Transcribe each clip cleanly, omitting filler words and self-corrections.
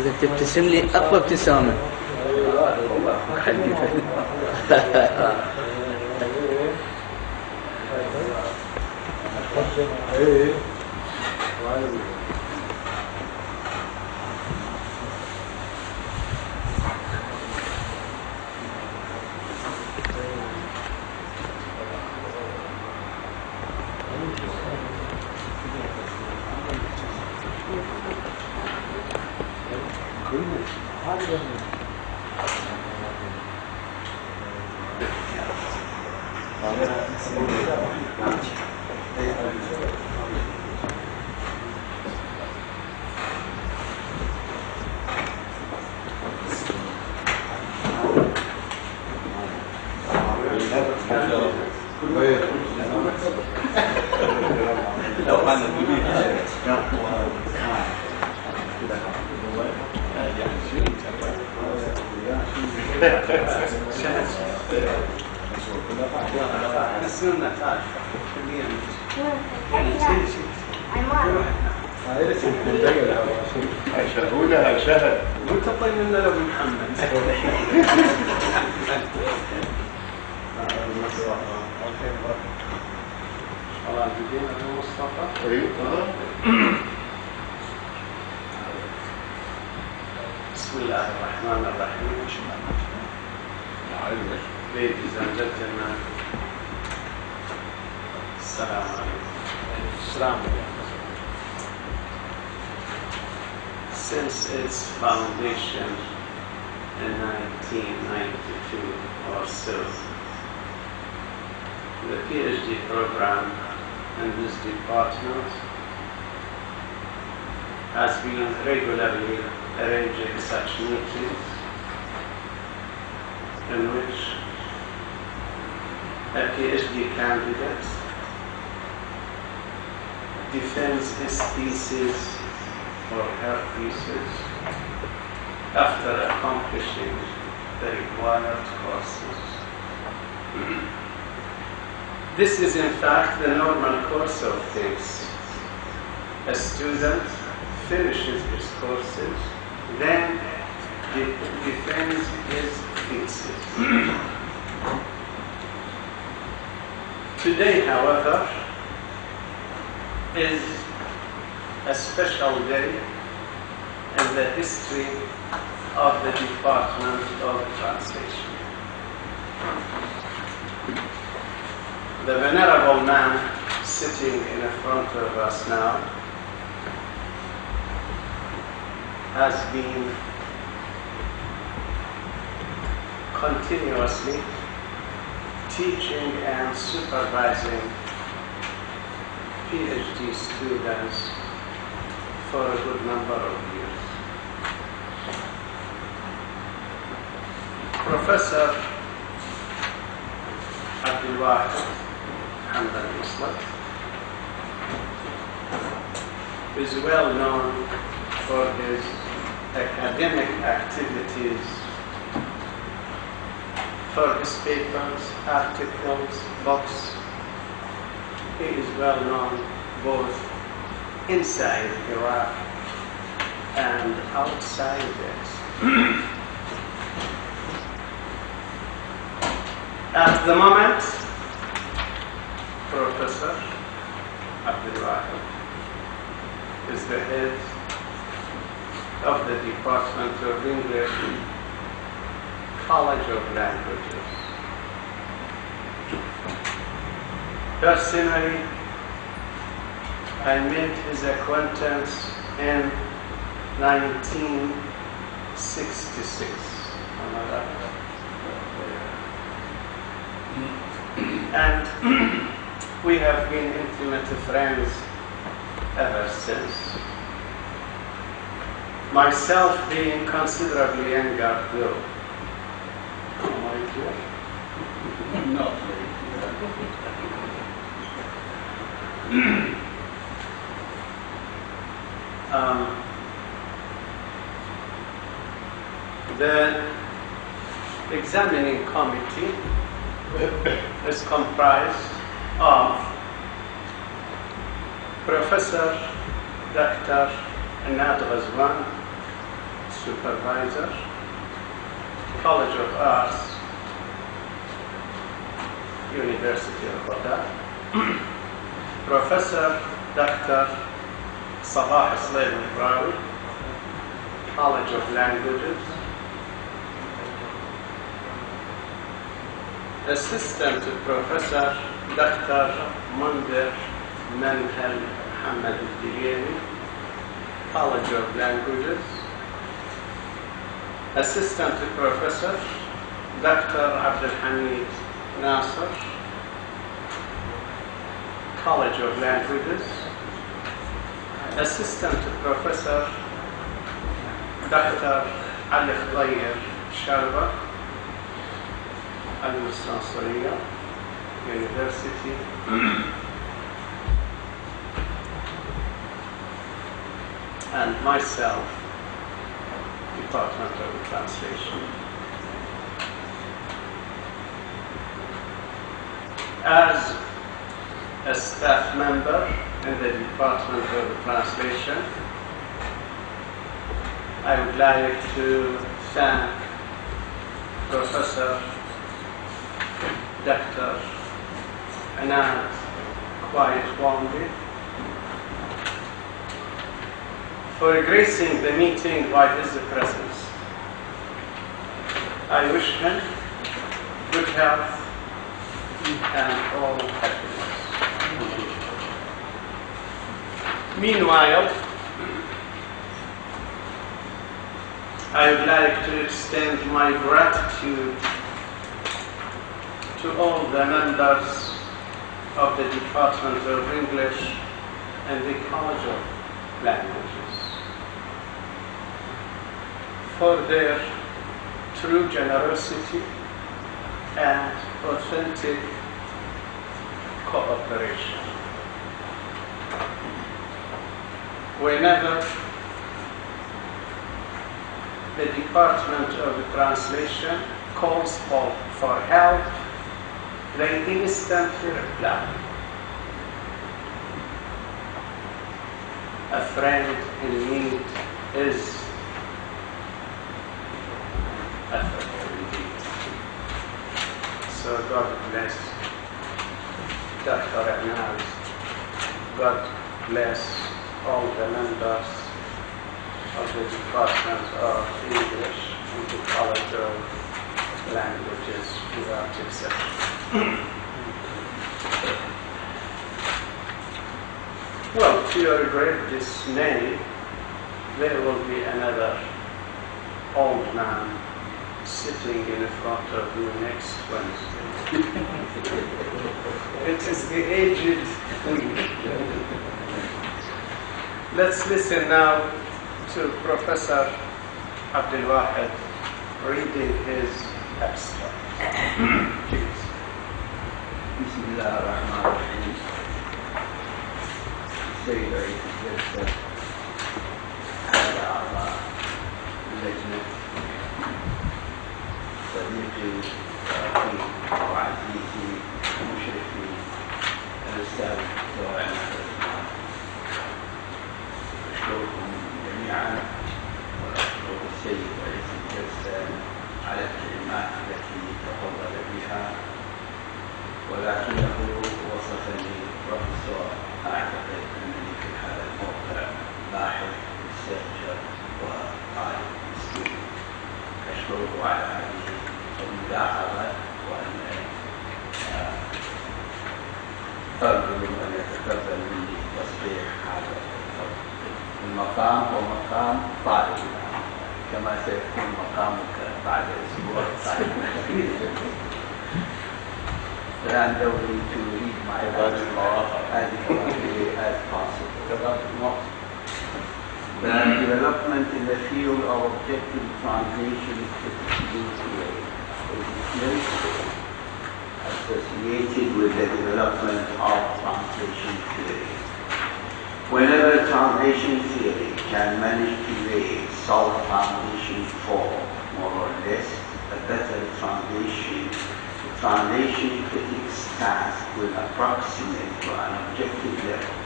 بدك تبتسم لي أقوى ابتسامة. وانت طيب لنا لو محمد. بسم الله الرحمن الرحيم. Ladies and gentlemen, السلام عليكم. السلام عليكم. Since its foundation in 1992 or so, the PhD program in this department has been regularly arranging such meetings in which a PhD candidate defends his thesis or her thesis after accomplishing the required courses. This is in fact the normal course of things. A student finishes his courses, then defends his thesis. Today, however, is a special day in the history of the Department of Translation. The venerable man sitting in front of us now has been continuously teaching and supervising PhD students for a good number of years. Professor الواحد محمد مسلط is well known for his academic activities, for his papers, articles, books. He is well known both inside Iraq and outside it. At the moment, Professor الواحد is the head of the Department of English, College of Languages. Personally, I made his acquaintance in 1966. And we have been intimate friends ever since. Myself being considerably younger, though. Am I clear? Not very clear. The examining committee is comprised of Professor Dr. Ghazwan, supervisor, College of Arts, University of Baghdad, Professor Dr. Sabah Slade Brawi, College of Languages, Assistant Professor Dr. Mundir Manhal Muhammad College of Languages, Assistant Professor Dr. Abdul Hamid Nasser, College of Languages, Assistant Professor Dr. Ali Khayr Sharba, Al-Mustansariya University, and myself, Department of Translation. As a staff member in the Department of Translation, I would like to thank Professor Dr. Anand quite warmly for gracing the meeting by his presence. I wish him good health and all happiness. Meanwhile, I would like to extend my gratitude to all the members of the Department of English and the College of Languages for their true generosity and authentic cooperation. Whenever the Department of Translation calls for help, they instantly reply. A friend in need is a friend indeed. So God bless Dr. Anand. God bless all the members of the Department of English and the College of Languages without exception. Well, to your great dismay, there will be another old man sitting in front of you next Wednesday. It is the aged. Let's listen now to Professor Abdul-Wahed reading his abstract. Please. Bismillah ar-Rahman ar-Rahim. السيد رئيس الجلسة، هذا أعضاء اللجنة، صديقي وأخي وعزيزي ومشرفي الأستاذ الدكتوراه أشكركم جميعا وأشكر السيد رئيس الجلسة على الكلمات التي تفضل بها، ولكنه وصفني بروفيسور. أعتقد أنني في هذا الموقع باحث مستأجر وطالب مسكين. أشكره على هذه الملاحظة، وأن أرجو أن يتقبل مني تصحيح هذا المقام. هو مقام طالب كما سيكون مقامك بعد أسبوع طالب. الآن دوري to read my as possible. The development in the field of objective translation is associated with the development of translation theory. Whenever translation theory can manage to lay solid foundation for, more or less, a better translation, the translation critic's task will approximate to an objective level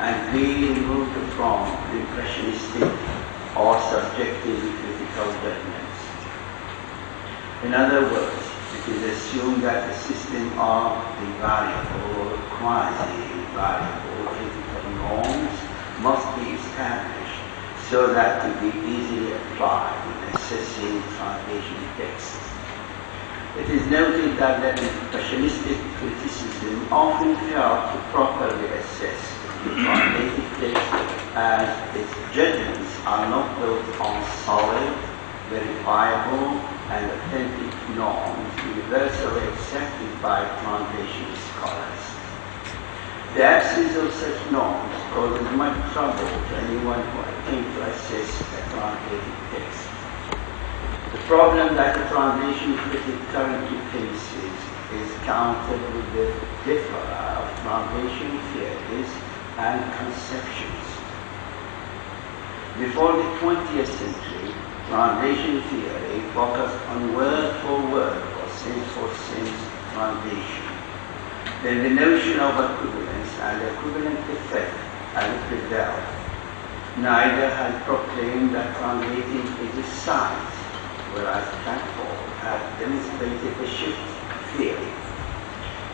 and clearly move from the impressionistic or subjectively critical judgments. In other words, it is assumed that the system of the variable or quasi-variable critical norms must be established so that to be easily applied in assessing translation texts. It is noted that the impressionistic criticism often failed to properly assess the translated text as its judgments are not built on solid, verifiable, and authentic norms universally accepted by translation scholars. The absence of such norms causes much trouble to anyone who attempts to assess a translated text. The problem that the translation critic currently faces is countered with the plethora of translation theories and conceptions. Before the 20th century, translation theory focused on word-for-word or sense-for-sense translation. Then the notion of equivalence and equivalent effect had prevailed. Neither had proclaimed that translating is a science, whereas Platform had demonstrated a shift theory.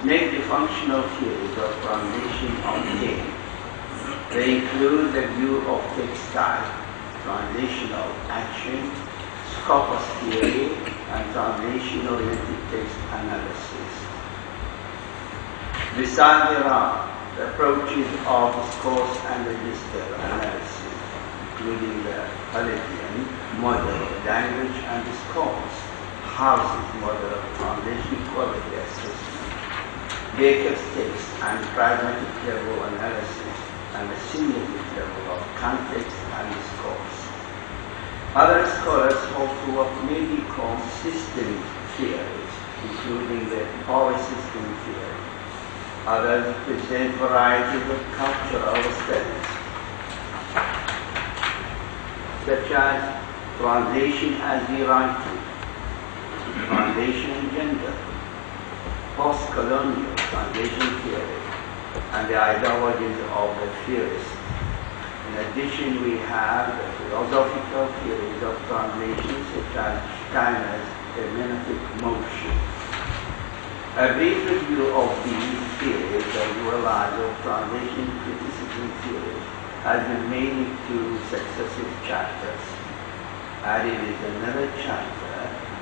Make the functional theories of translation obtained. They include the view of text type, translational action, scopus theory, and translation-oriented text analysis. Besides there are the approaches of discourse and register analysis, including the Hallelian model of language and discourse, House's model of translation quality assessment, Baker's text and pragmatic level analysis, and a simulated level of context and discourse. Other scholars hold to what may be called system theories, including the polysystem theory. Others present varieties of cultural studies, such as translation as rewriting, translation and gender, post-colonial translation theory, and the ideologies of the theorists. In addition, we have the philosophical theories of translation, such as Steiner's hermeneutic motion. A brief review of these theories, as well as of translation criticism theories, has been made into successive chapters. Added is another chapter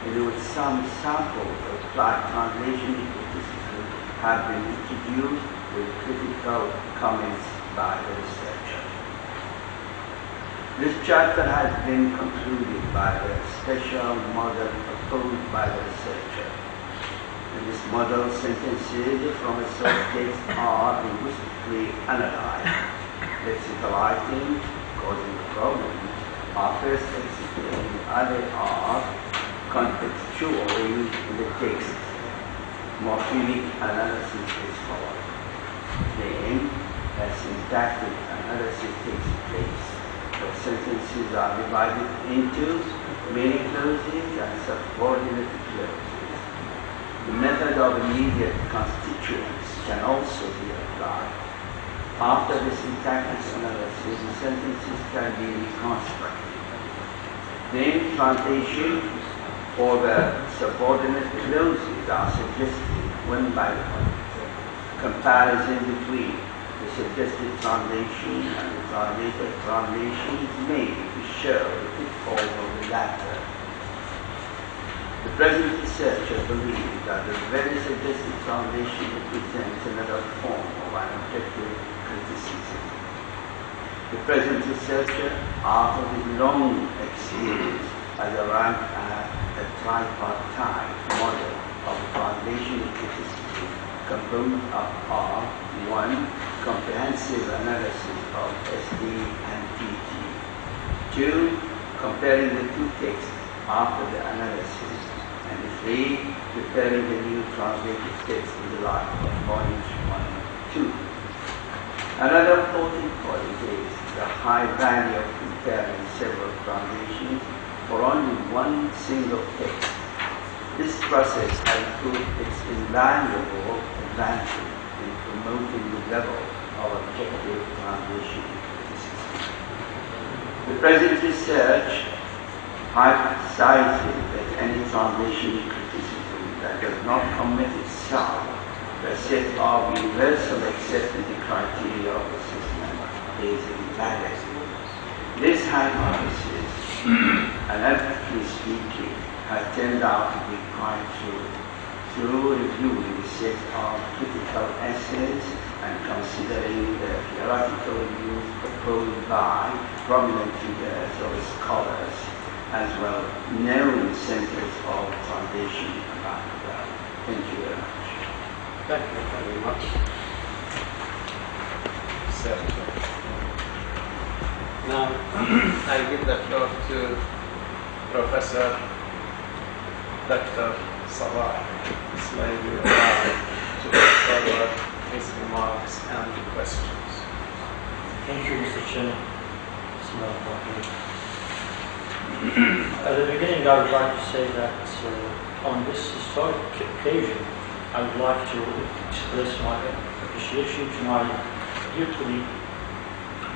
in which some samples of translation criticism have been introduced with critical comments by the researcher. This chapter has been concluded by the special model proposed by the researcher. In this model, sentences from a source text are linguistically analyzed. Lexical items causing the problem are first explained, others are contextual used in the text. Morphemic analysis is followed. Then, a syntactic analysis takes place. The sentences are divided into main clauses and subordinate clauses. The method of immediate constituents can also be applied. After the syntactic analysis, the sentences can be reconstructed. Then translation for the subordinate clauses are suggested when by comparison between the suggested translation and the translated translation is made to show the pitfalls of the latter. The present researcher believes that the very suggested translation represents another form of an objective criticism. The present researcher, out of his long experience, has arrived at a tripartite model of translation criticism composed of 1. Comprehensive analysis of SD and TT. 2. Comparing the two texts after the analysis. And 3. Preparing the new translated text in the light of volumes 1 and 2. Another important point is the high value of comparing several translations for only one single text. This process has proved its invaluable advantage in promoting the level of objective translation criticism. The present research hypothesizes that any translation criticism that does not commit itself to a set of universal accepted criteria of assessment is invalid. This hypothesis, analytically speaking, has turned out to be quite true. Through reviewing a set of critical essays and considering the theoretical views proposed by prominent figures or scholars, as well known centers of translation around the world. Thank you very much. Thank you very much. Now, I give the floor to Professor Dr. Salah Ismaili to put forward his remarks and questions. Thank you, Mr. Chairman. At the beginning, I would like to say that on this historic occasion, I would like to express my appreciation to my dear colleague,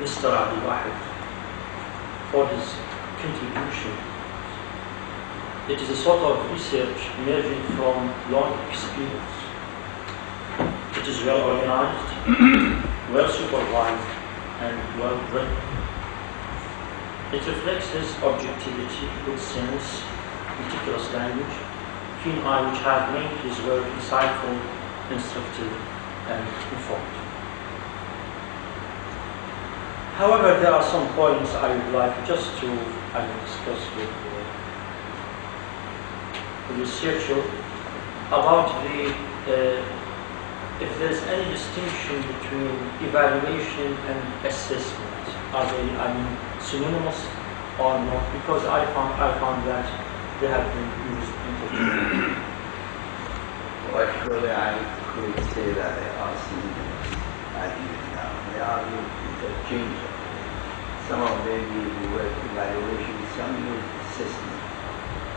Mr. الواحد, for his contribution. It is a sort of research emerging from long experience. It is well organized, well supervised, and well written. It reflects his objectivity, good sense, meticulous language, keen eye which have made his work insightful, instructive, and informative. However, there are some points I would like just to discuss with the researcher about if there's any distinction between evaluation and assessment. Are they, synonymous or not? Because I found that they have been used interchangeably. Well, actually, I could say that they are synonymous. I use now. They are used interchangeably. Some of them use the word evaluation, some use assessment.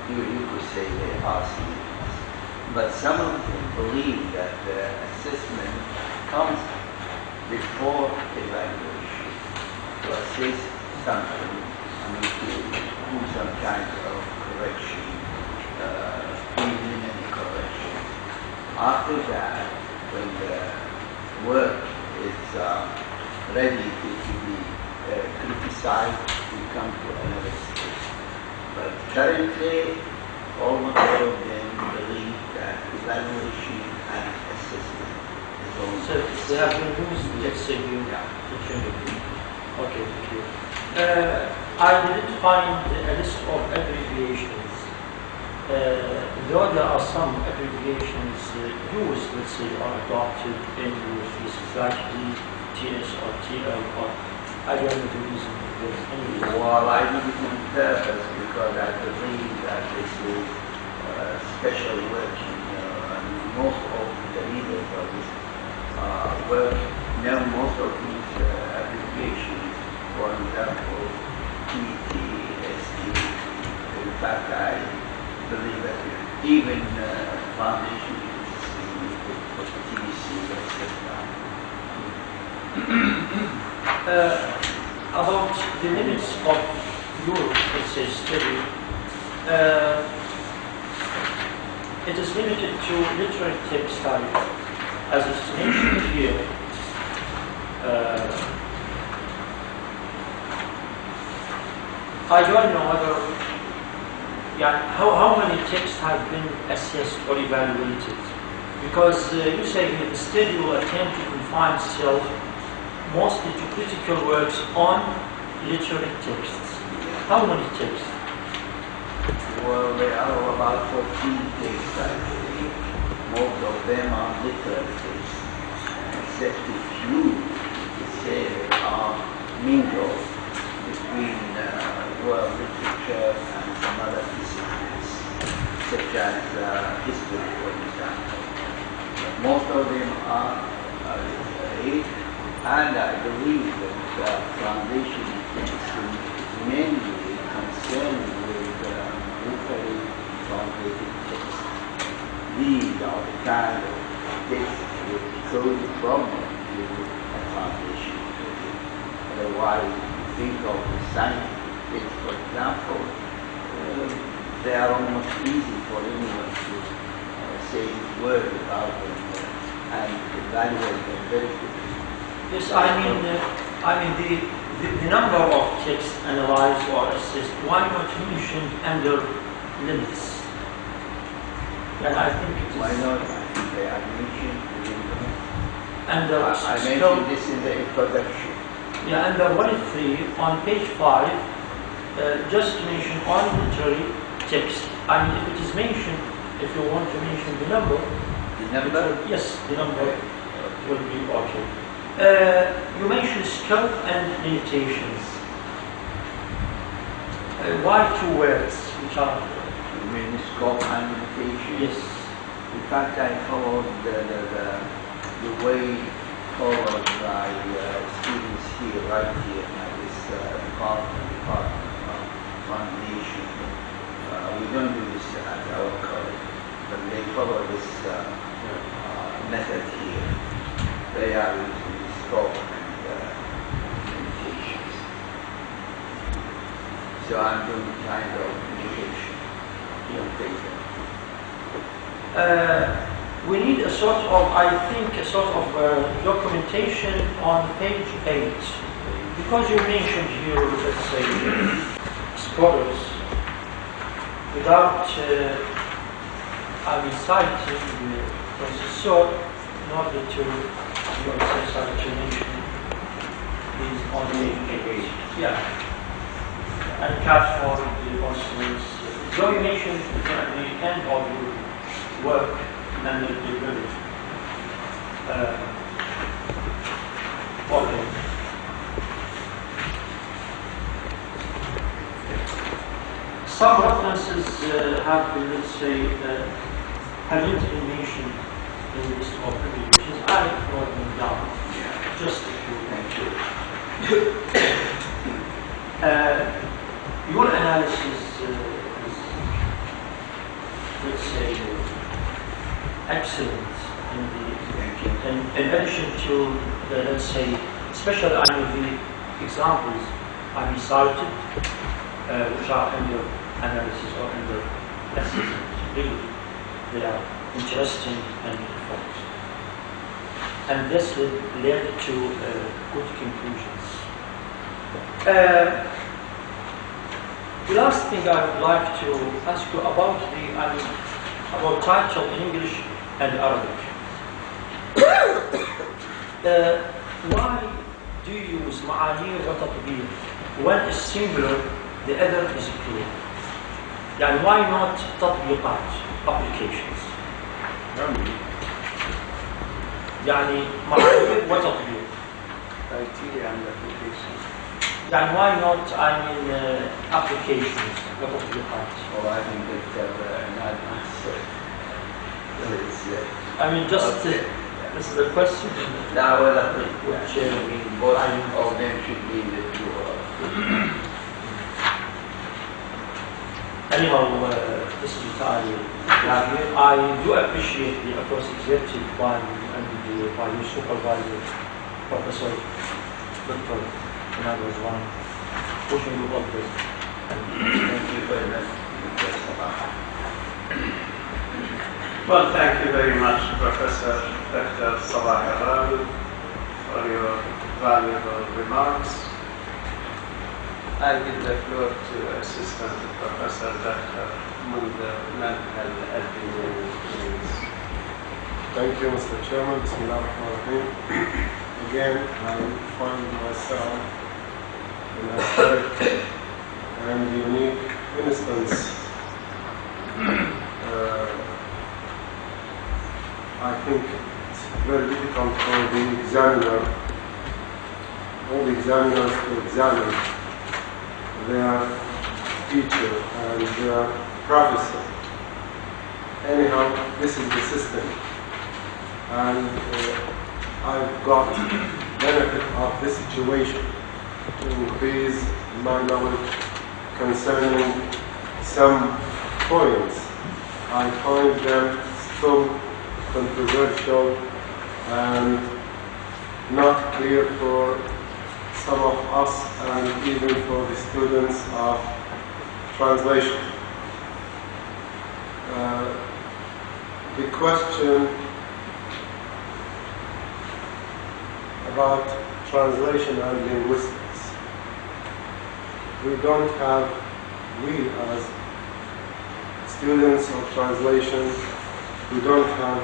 You could say they are synonymous. But some of them believe that the assessment comes before evaluation. To assess something, to do some kind of correction, even any correction. After that, when the work is ready to be criticized, we come to another stage. But currently, almost all of them believe that evaluation and assessment is all. So they have been used, let's say, interchangeably. Okay, thank you. I didn't find a list of abbreviations. Though there are some abbreviations used, let's say, or adopted in your thesis, like TS or TL, or I don't know the reason if there's any reason. Well, I did it on purpose because I believe that this is special work. Most of the readers of this work know most of these abbreviations. For example, PTSD. In fact, I believe that even foundation is TC, etc. About the limits of your, let's say, study, it is limited to literary text type, as it's mentioned here. I don't know whether, how many texts have been assessed or evaluated. Because you say here the study will attempt to confine itself mostly to critical works on literary texts. How many texts? Well, there are about 14 texts, I think. Most of them are literary texts, except a few, say, are mingled between world literature and some other disciplines, such as history, for example. Most of them are literary, and I believe that foundation texts is mainly concerned with literary translated texts. These are the kind of texts which code the problem with a translation. Otherwise, think of the scientific case, for example, they are almost easy for anyone to say his word about them and evaluate them very quickly. Yes, I mean the number of texts analyzed or assessed, why not mentioned under limits? And I think it is. Why not? I think they are mentioned within the. And I mentioned this in the introduction. Yeah, and 1.3 on page 5, just mention all literary text. I mean, if it is mentioned, if you want to mention the number. The number? Yes, the number will be okay. You mentioned scope and limitations. Why 2 words which are? You mean scope and limitation? Yes. In fact, I followed the way followed by students here, right here, at this department of foundation. We don't do this at our college, but they follow this method here. They are using the scope and limitations. So I'm doing kind of indication. We need a sort of, I think, a sort of documentation on page 8. Because you mentioned here, let's say, scholars, without, citing the professor, in order to, mention these on page 8. Yeah. And Catford, also, you mentioned at the end of your work, and the village. Okay. Some references have been, let's say, haven't been mentioned in this topic, which is I brought them down. Yeah. Just a few. Thank you. Your analysis is, let's say, excellent in addition to the, let's say, especially the examples I cited, which are under analysis or under assessment. Really, they are interesting and focused. And this led to good conclusions. The last thing I would like to ask you about about title in English and Arabic. Why do you use معاني وتطبيق? One is singular, the other is plural. يعني why not تطبيقات, applications? يعني معاني وتطبيق. criteria and applications. يعني why not applications وتطبيقات? Well, I think that not answer. Just this is a question. Now, Which both of them should be in the plural. Anyhow, this is what I do appreciate the approach exerted by your supervisor, Professor Dr. Management. Wishing you all the best. Thank you very much. Well, thank you very much, Professor Dr. Sabah Al, for your valuable remarks. I give the floor to Assistant Professor Dr. Manhal Al-Dini. Thank you, Mr. Chairman. Bismillahirrahmanirrahim. Again, I find myself in a historic and unique instance. I think it's very difficult for the examiner, all the examiners to examine their teacher and their professor. Anyhow, this is the system. And I've got benefit of this situation to increase my knowledge concerning some points. I find them still controversial and not clear for some of us and even for the students of translation. The question about translation and linguistics. We as students of translation, we don't have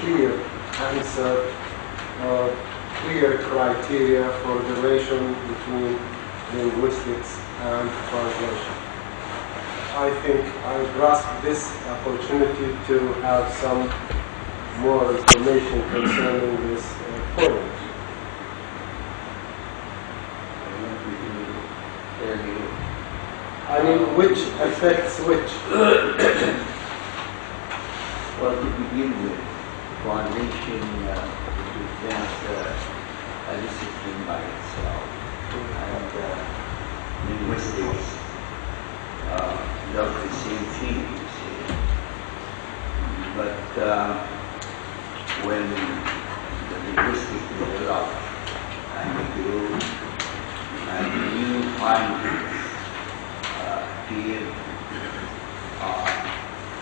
clear answer or clear criteria for the relation between linguistics and translation. I think I grasp this opportunity to have some more information concerning this point. I mean, which affects which? Well, to begin with, translation represents a discipline by itself, and linguistics does the same thing, you see. But when the linguistics develop and grew, and new findings appear,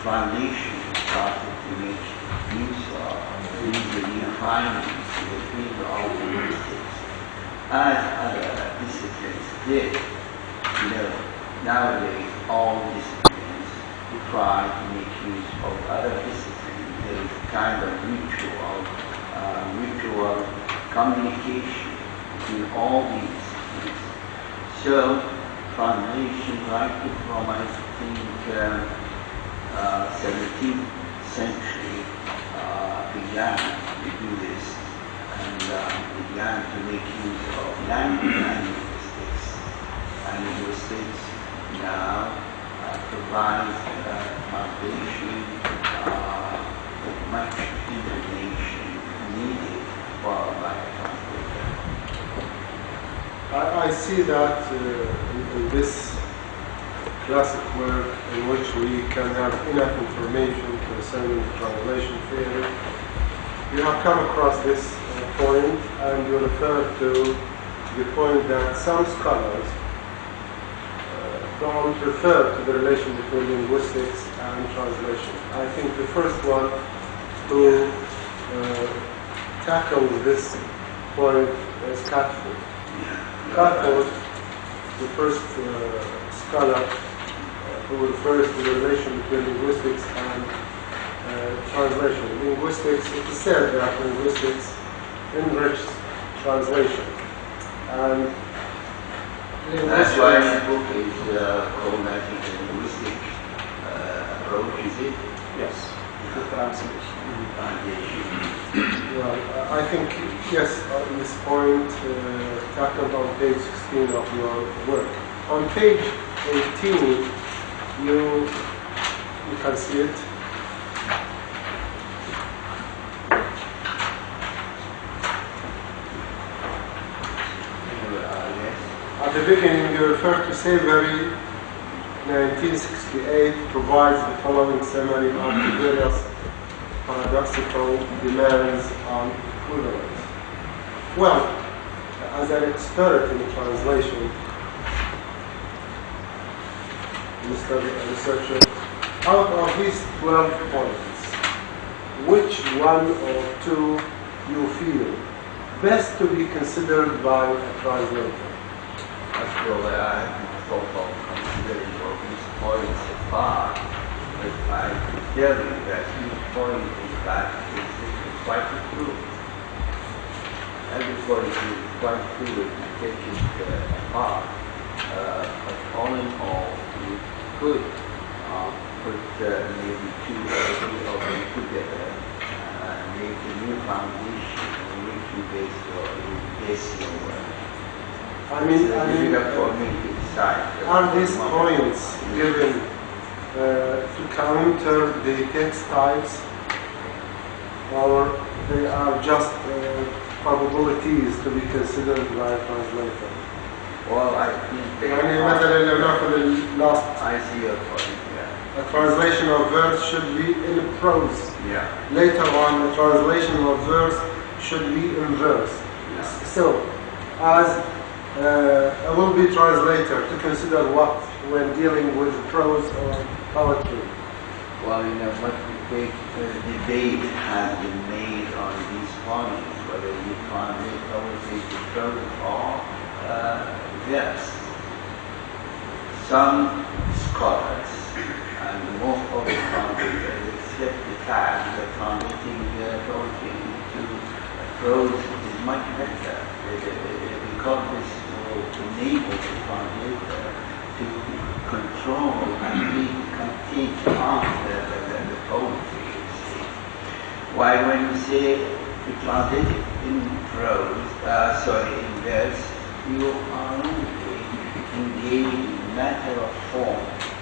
translation started to make use of these new findings in the field of linguistics, as other disciplines did. You know, nowadays all disciplines try to make use of other disciplines. There is a kind of mutual communication between all these disciplines. So, translation right from, I think, 17th century began to do this and began to make use of language and linguistics. And linguistics now provides translation much information needed by a translator. I see that in this classic work in which we can have enough information concerning translation theory. You have come across this point and you refer to the point that some scholars don't refer to the relation between linguistics and translation. I think the first one who tackles this point is Catford. Catford, the first scholar who refers to the relation between linguistics and translation. Linguistics, it is said that linguistics enriches translation. And that's why the book is called, I think, the linguistic approach, is it? Yes, the translation. Well, I think, yes, on this point tackled on page 16 of your work. On page 18, you can see it. At the beginning, you refer to Savory, 1968, provides the following summary of the various paradoxical demands on equivalence. Well, as an expert in translation, Mr. Researcher, out of these 12 points, which one or two you feel best to be considered by a translator? Actually, I haven't thought of considering all these points so far, but I can tell you that each point in fact is quite true. Every point is quite true if you take it apart. But all in all, you could put maybe two or three of them together and make a new foundation on which you base your work. I mean, are these points given to counter the text types, or they are just probabilities to be considered by a translator? Well, I think I see your point, yeah. A translation of verse should be in prose. Yeah. Later on, the translation of verse should be in verse. Yeah. So, as a will-be translator to consider what when dealing with prose or poetry? Well, much debate has been made on these points, whether you translate poetry to prose or verse. Some scholars and most of the translators accept the fact that translating poetry to prose is much better because this will enable the translator to control and read complete of the poetry, you see. While when you say to translate it in prose, in verse, you are only engaged in matter of form,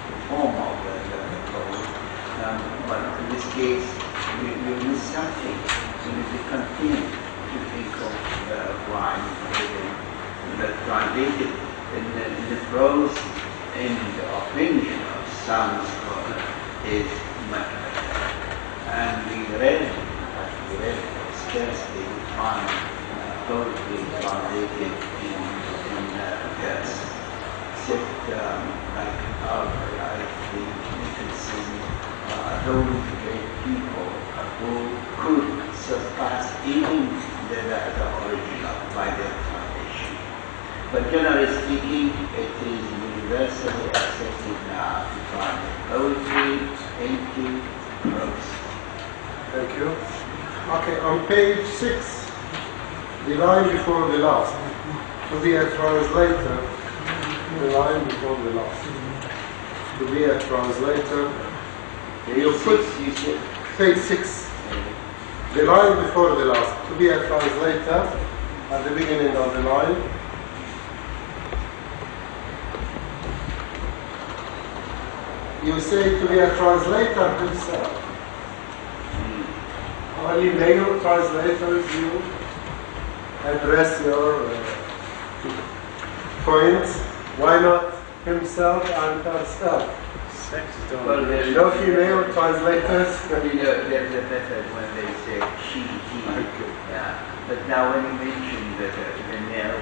the form of the prose. But in this case, you miss something. So if you continue to think of the rhyme, that translated in the prose, in the opinion of some scholars, is much better. And we rarely scarcely find poetry translated in verse, except like Nicholson, those great people who could surpass even the original by their translation. But generally speaking, it is universally accepted now to translate poetry into prose. Thank you. Okay, on page 6, the line before the last. To be a translator, the line before the last. To be a translator, you put page 6. The line before the last. To be a translator, at the beginning of the line. You say to be a translator himself. Only male translators you address your points. Why not himself and herself? Well, No female translators. There's a method when they say she, he. Yeah. But now when you mention the male,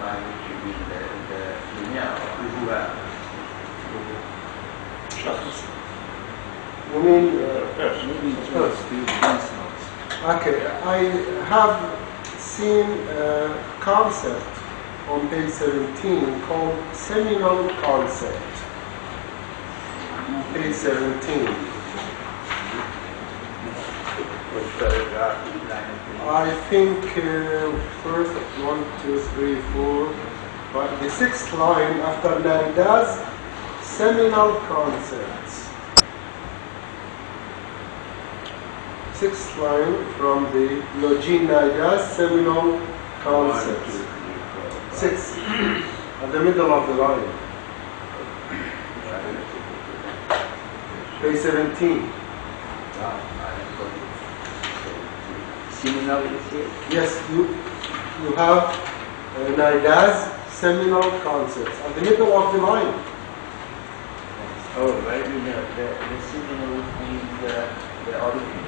by which you mean the female as well. You mean first? Okay, I have seen a concept on page 17 called seminal concept. Page 17. I think first 1, 2, 3, 4, but the 6th line after Naida's seminal concepts. 6th line from the Eugene Naida's seminal concepts. 6 at the middle of the line. Page 17. Seminal, you say? Yes, you have Naida's seminal concepts at the middle of the line. Oh, right. The seminal means the origin.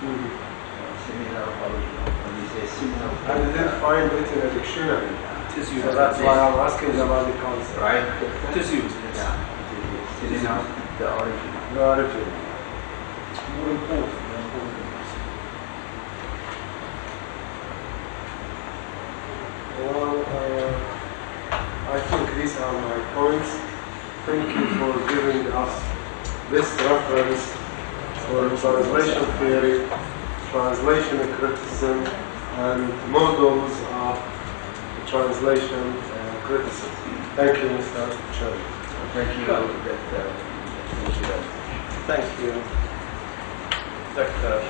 Seminal origin. When you say seminal, I didn't find it in a dictionary. So that's why I'm asking about the concept. right? It is used. Yeah. Seminal, the origin. The origin. It's more important. Well, I think these are my points. Thank you for giving us this reference for translation theory, translation criticism, and models of translation criticism. Thank you, Mr. Chairman. Thank you. Thank you, Dr.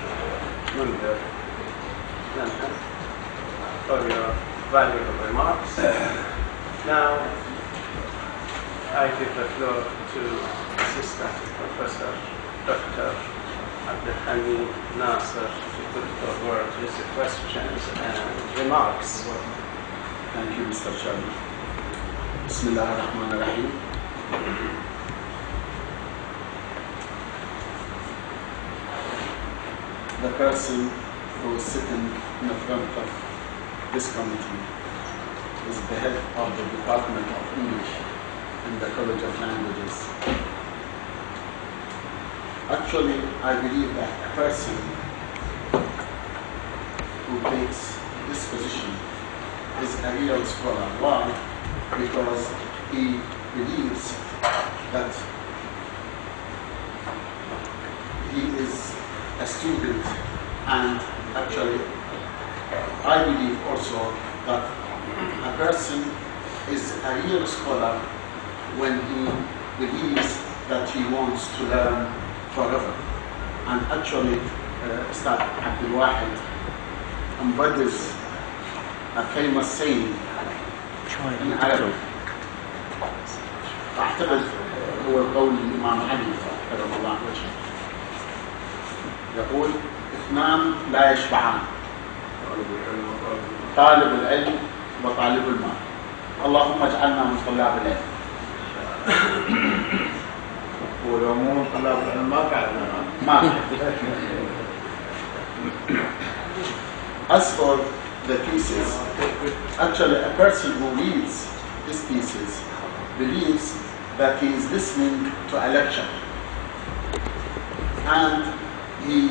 Munder, for your valuable remarks. Now, I give the floor to Assistant Professor Dr. Abdulhamid Nasser to put forward his questions and remarks. Thank you, Mr. Chairman. Bismillah ar-Rahman ar-Rahim. The person who is sitting in the front of this committee is the head of the Department of English in the College of Languages. Actually, I believe that a person who takes this position is a real scholar. Why? Because he believes that he is a student, and actually I believe also that a person is a real scholar when he believes that he wants to learn forever. And actually, Ustad الواحد embodies a famous saying in Arabic. أعتقد هو قول الإمام علي كرم الله وجهه. يقول: اثنان لا يشبعان، طالب العلم وطالب المال. اللهم اجعلنا من طلاب العلم. ولو مو من طلاب العلم ما قعدنا. ما. As for the thesis, actually a person who reads this thesis believes that he is listening to a lecture, and he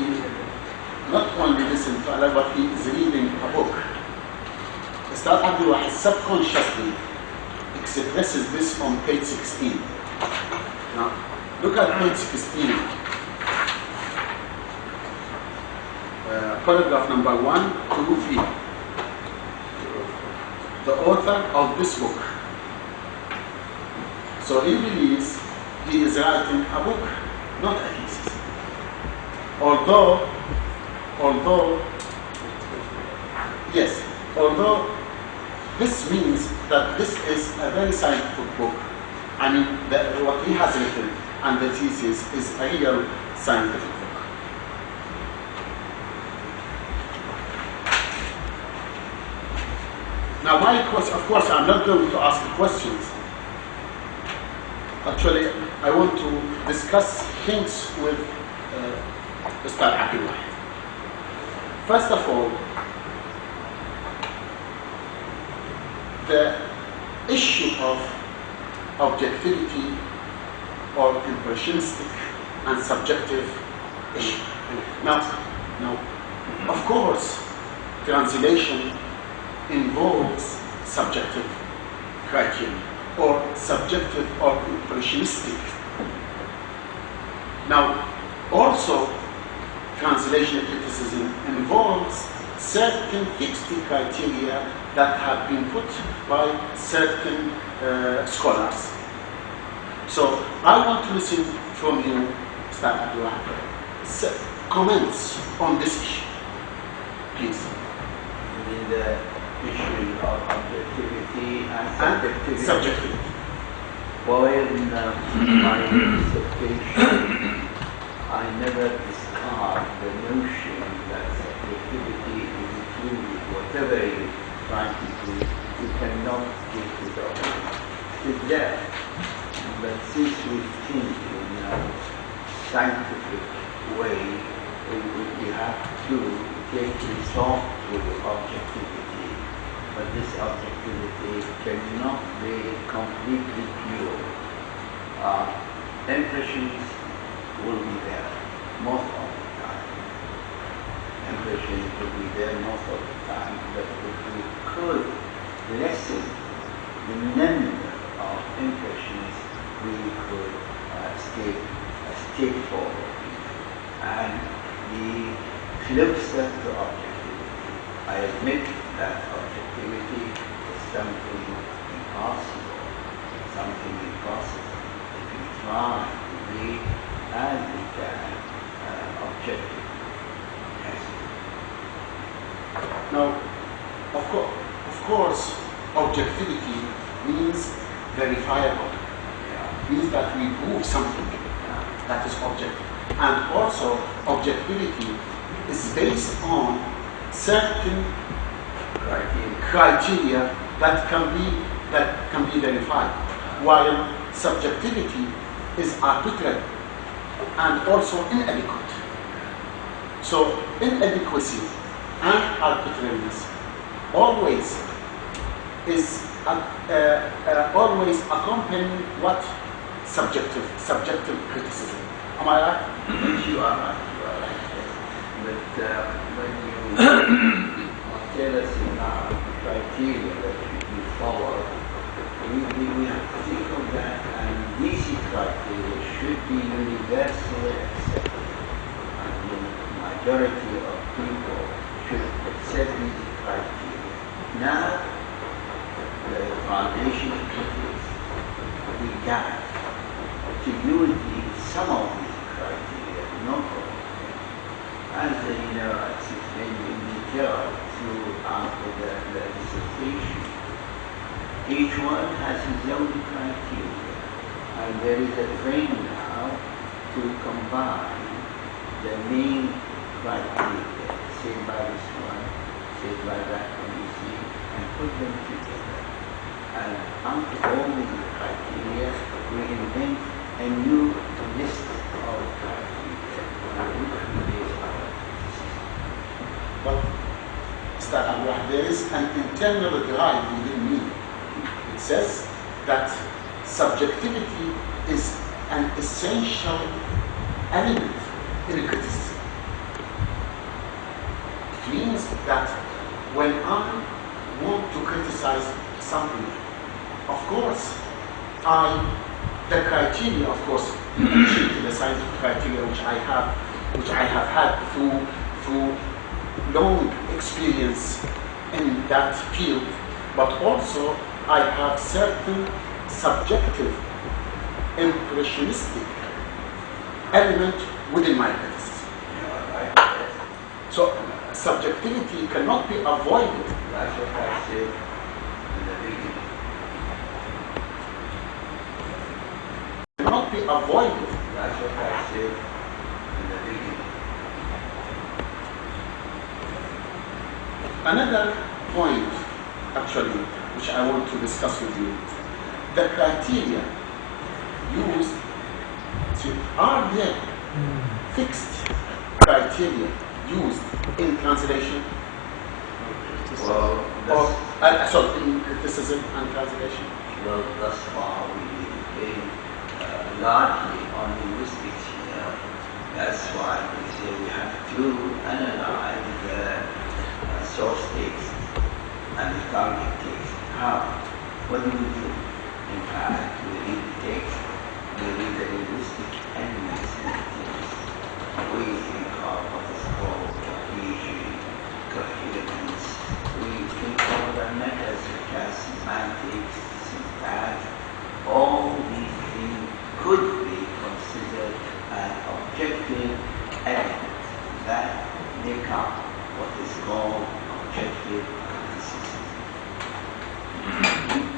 not only listens to a lecture, but he is reading a book. Ustad Abdul-Wahid subconsciously expresses this on page 16. Now, look at page 16. Paragraph number 1 to 3. The author of this book. So he believes he is writing a book, not a thesis. Although this means that this is a very scientific book. I mean, what he has written and the thesis is a real scientific book. Now, my question, of course, I'm not going to ask questions. Actually, I want to discuss things with Ustad Abdul-Wahid. First of all, the issue of objectivity or impressionistic and subjective issue. Now, of course, translation involves subjective criteria or subjective or impressionistic. Now, also, translation criticism involves certain fixed criteria that have been put by certain scholars. So, I want to listen from you, Ustad Abdul-Wahid, comments on this issue, please. In the issue of objectivity and subjectivity. While in my dissertation, I never discard the notion that subjectivity is included. Whatever you try to do, you cannot get rid of it. It's there. But since we think in a scientific way, we have to take resort to objectivity. But this objectivity cannot be completely pure. Impressions will be there most of the time. Impressions will be there most of the time, but if we could lessen the number of impressions, we could step forward and be closer to objectivity. I admit that objectivity is something impossible, if we try to be as we can objective. Yes. Now, of course, objectivity means verifiable. Means that we prove something that is objective. And also, objectivity is based on certain criteria that can be verified, while subjectivity is arbitrary and also inadequate. So inadequacy and arbitrariness always is always accompanying what? Subjective criticism. Am I right? Yes, you are right. You are right. Yes. But when you tell us in our criteria that we follow, we have to think of that, and these criteria should be universally accepted, and the majority of people should accept these criteria. Now, the foundation critics began to use some of these criteria, not all of them. As it's explained in detail throughout the dissertation, each one has his own criteria, and there is a trend now to combine the main criteria, said by this one, said by that one, you see, and put them together. And out of all these criteria, we invent a new list of criteria, which we base our system. But there is an internal drive within me. It says that subjectivity is an essential element in criticism. It means that when I want to criticize something, of course, the criteria, of course, the scientific criteria which I have had through long experience in that field, but also I have certain subjective, impressionistic element within my criticism. So subjectivity cannot be avoided. That's what I said in the beginning. Cannot be avoided. That's what I said in the beginning. Another point, actually, which I want to discuss with you, the criteria used, are there fixed criteria used in translation? Well, Sorry, in criticism and translation? well, thus far we depend largely on linguistics here. That's why we say we have to analyze the source text and the target text. How? What do we do? In fact, we read the text, we read the linguistic elements in the text. We think of what is called cohesion, coherence. We think of the methods such as semantics, syntax. All these things could be considered an objective element that make up what is called objective criticism.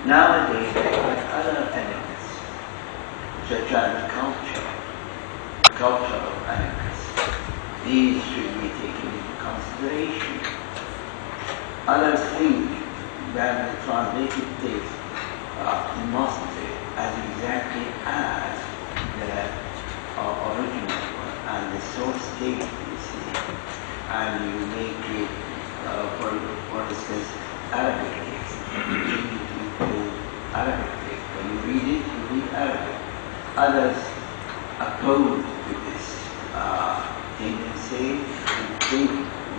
Nowadays, there are other elements, such as cultural elements. These should be taken into consideration. Other things that the translated text must be as exactly as the original one and the source text, you see, and you make it, for instance, Arabic text. You change it into Arabic text. When you read Arabic. Others oppose to this tendency and think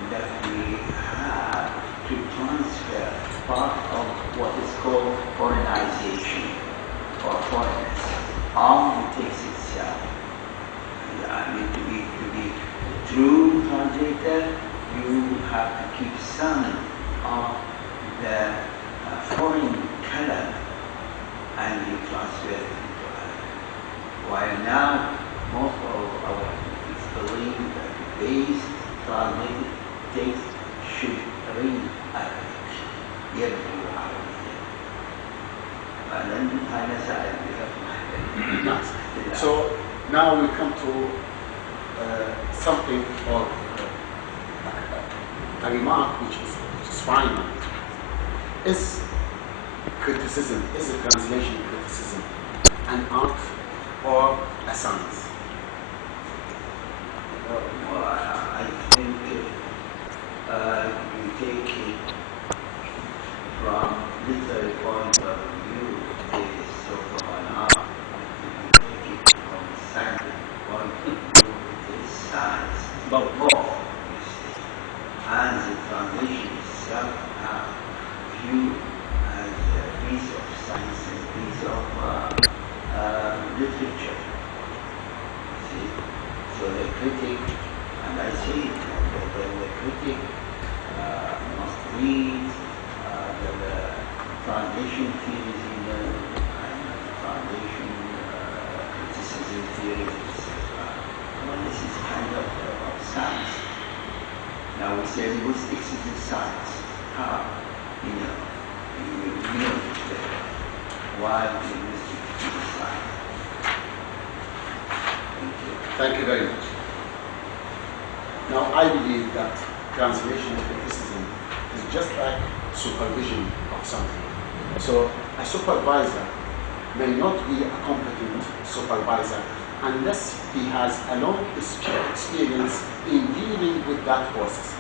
that we have to transfer part of what is called foreignization or foreignness on the text itself. I mean, to be a true translator, you have to keep some of the foreign color and you transfer it into Arabic. While now, most of our critics believe that the base translated text should read Arabic. يبدو عربيا. فلن أنا سأل So now we come to something or a remark which is final. Is criticism, is a translation criticism an art or a science? Well, I think you take it both, you see. And the translation itself now viewed as a piece of science and a piece of literature. You see. So the critic, and I say it, the critic must read the translation theories and translation criticism theories, etc. Well, this is kind of science. Now we say linguistics is science. How? You know why linguistics is science. Thank you. Thank you very much. Now, I believe that translation criticism is just like supervision of something. So, a supervisor may not be a competent supervisor unless he has a long experience in dealing with that process.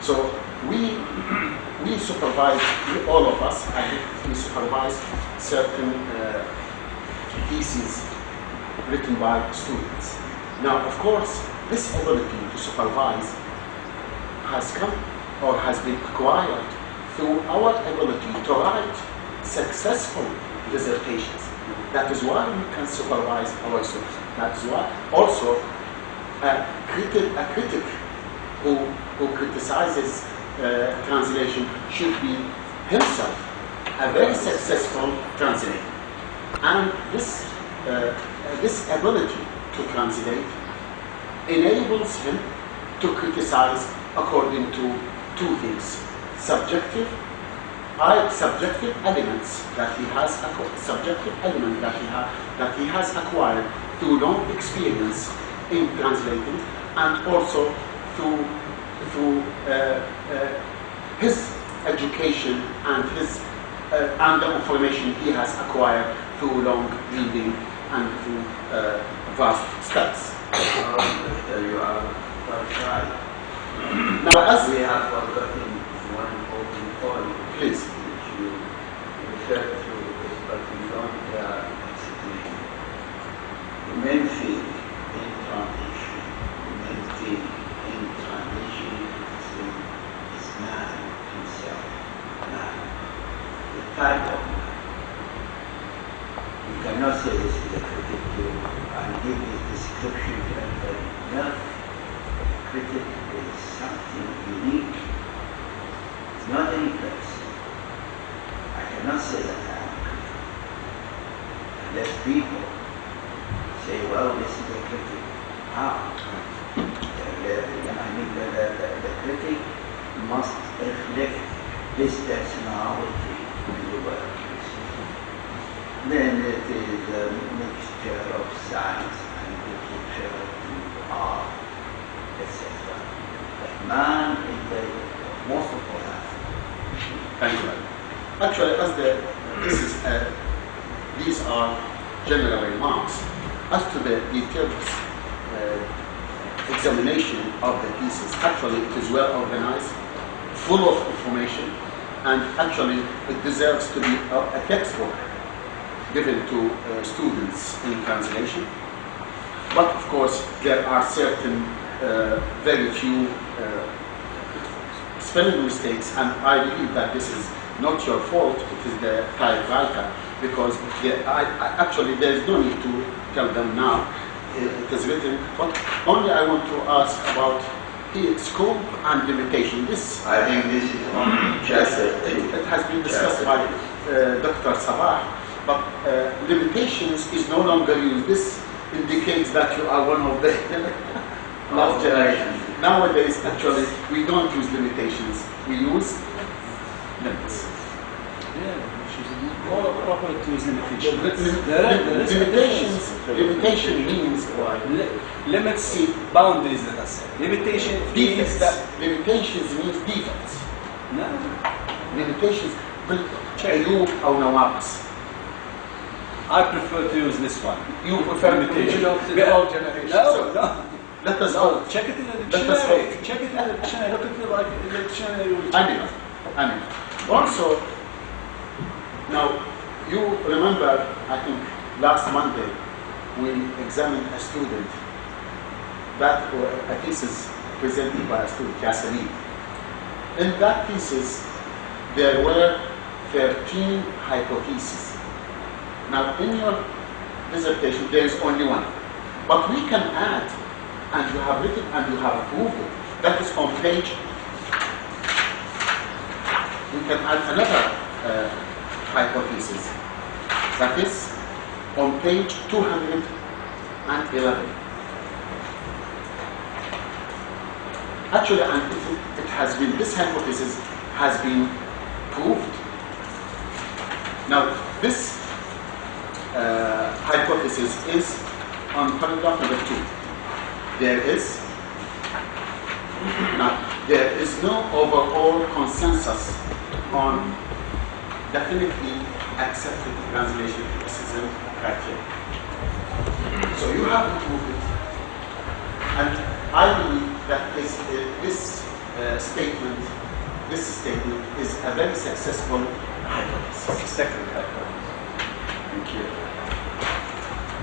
So, we supervise, all of us, I think we supervise certain theses written by students. Now, of course, this ability to supervise has come or has been acquired through our ability to write successful dissertations. That is why we can supervise our students. That is why also a critic who criticizes translation should be himself a very successful translator. And this ability to translate enables him to criticize according to two things: subjective elements that he has, subjective element that he has acquired through long experience in translating, and also through his education and the information he has acquired through long reading and through vast studies. You are quite right. Now, as We have forgotten one important point, please, which you referred to, but we don't explain. The main thing in translation, is man himself, man, the type of man. You cannot say this is a critic and give this description to everybody. No, a critic is something unique. It's not any person. I cannot say that I am a critic. Unless people say, well, this is a critic. How? I mean, the critic must reflect his personality in the work. Then it is a mixture of science and literature and art, etc. But man is the most important. thank you. Actually, these are general remarks. As to the detailed examination of the pieces, actually it is well organized, full of information, and actually it deserves to be a textbook given to students in translation. But of course, there are certain very few spelling mistakes, and I believe that this is not your fault, it is the typewriter, because actually there is no need to tell them now. It is written, but only I want to ask about the scope and limitation. This, I think this is only chapter it has been discussed by Dr. Sabah, but limitations is no longer used. This indicates that you are one of the last generation. Nowadays, actually, we don't use limitations. We use limits. More proper to use limitations. Limitation means Limits, boundaries, let us say. Limitation means that. Limitations means defects. No. Limitations عيوب أو نواقص. I prefer to use this one. You prefer limitation of the old generation. No. Let us No, hope. check it in the Let us dictionary. hope. Check it in the dictionary. Look at it like in the dictionary. I mean. Also, now, you remember, I think, last Monday, we examined a student that a thesis presented by a student, Yasemin. In that thesis, there were 13 hypotheses. Now, in your dissertation, there is only one. But we can add, and you have written and you have proved it. That is on page. We can add another hypothesis. That is on page 211. Actually, and it has been, this hypothesis has been proved. Now, this hypothesis is on paragraph number 2. There is no overall consensus on definitely accepted translation criticism criteria. So you have to prove it. And I believe that this statement is a very successful hypothesis. Second hypothesis. Thank you.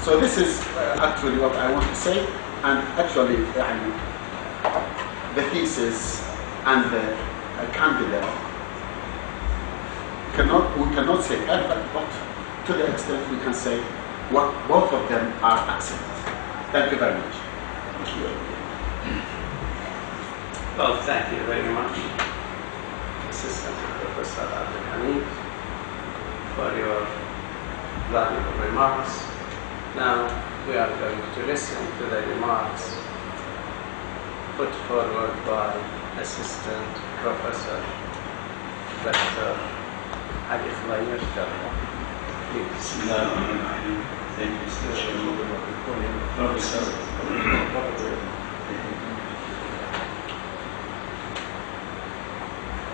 So this is actually what I want to say, and actually the thesis and the candidate we cannot say perfect, but to the extent we can say what both of them are accepted. Thank you very much. Thank you. Well, thank you very much, Assistant Professor Abdul Hamid, for your valuable remarks. Now we are going to listen to the remarks put forward by Assistant Professor Dr. Ali Flayer. Please. Thank you, Mr. Chairman. Professor.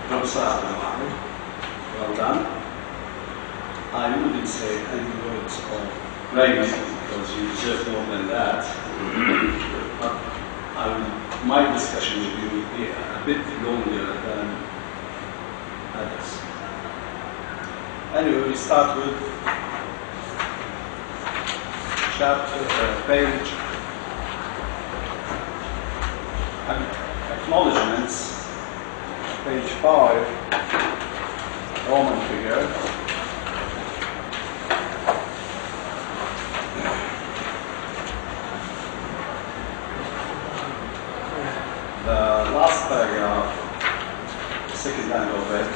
Professor Abdul, well done. I wouldn't say any words of praise because you deserve more than that. But my discussion with you would be a bit longer than others. Anyway, we start with page acknowledgements. Page 5, Roman figure. The last paragraph, the second line of it,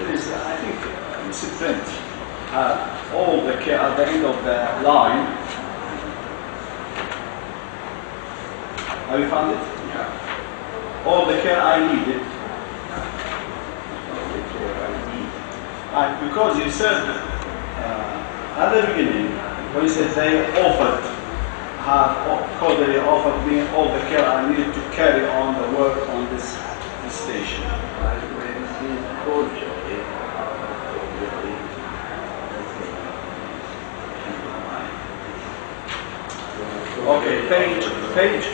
it is, I think, misprint. All the care at the end of the line. Have you found it? Yeah. All the care I needed. Because you said at the beginning, when you said they offered me all the care I needed to carry on the work on this station. Okay, page.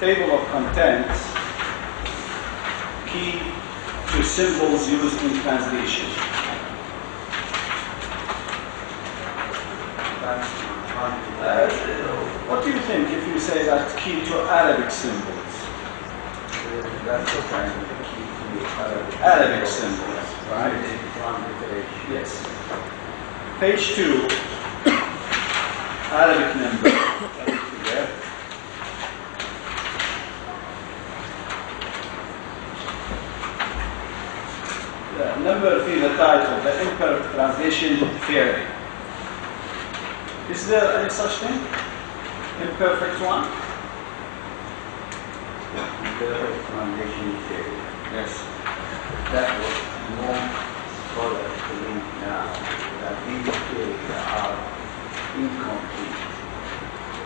Table of contents, key to symbols used in translation. What do you think if you say that key to Arabic symbols? That's the kind of key to Arabic symbols, right? Yes. Page 2, Arabic number. Number 3, the title, the imperfect translation theory. Is there any such thing? Imperfect one? Imperfect translation theory. Yes. That was more scholars believe now that these theories are incomplete.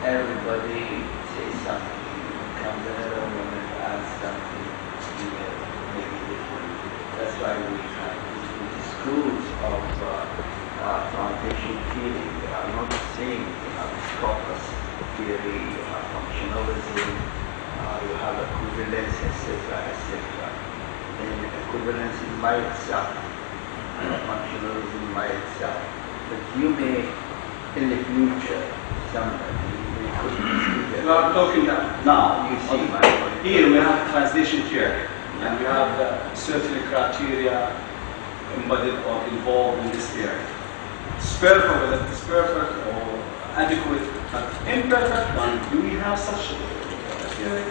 Everybody says something, comes another moment, adds something, maybe different. That's why we have these schools of translation theory. They are not the same. You have corpus theory, you have functionalism, you have equivalence, etc., etc. Then equivalence is by itself, functionalism by itself. But you may in the future, somebody will put this We are talking now. You see my point. Here we have translation check, and we have certain criteria embodied or involved in this area. It's perfect, whether it's perfect or adequate, but imperfect one. Do we have such theory?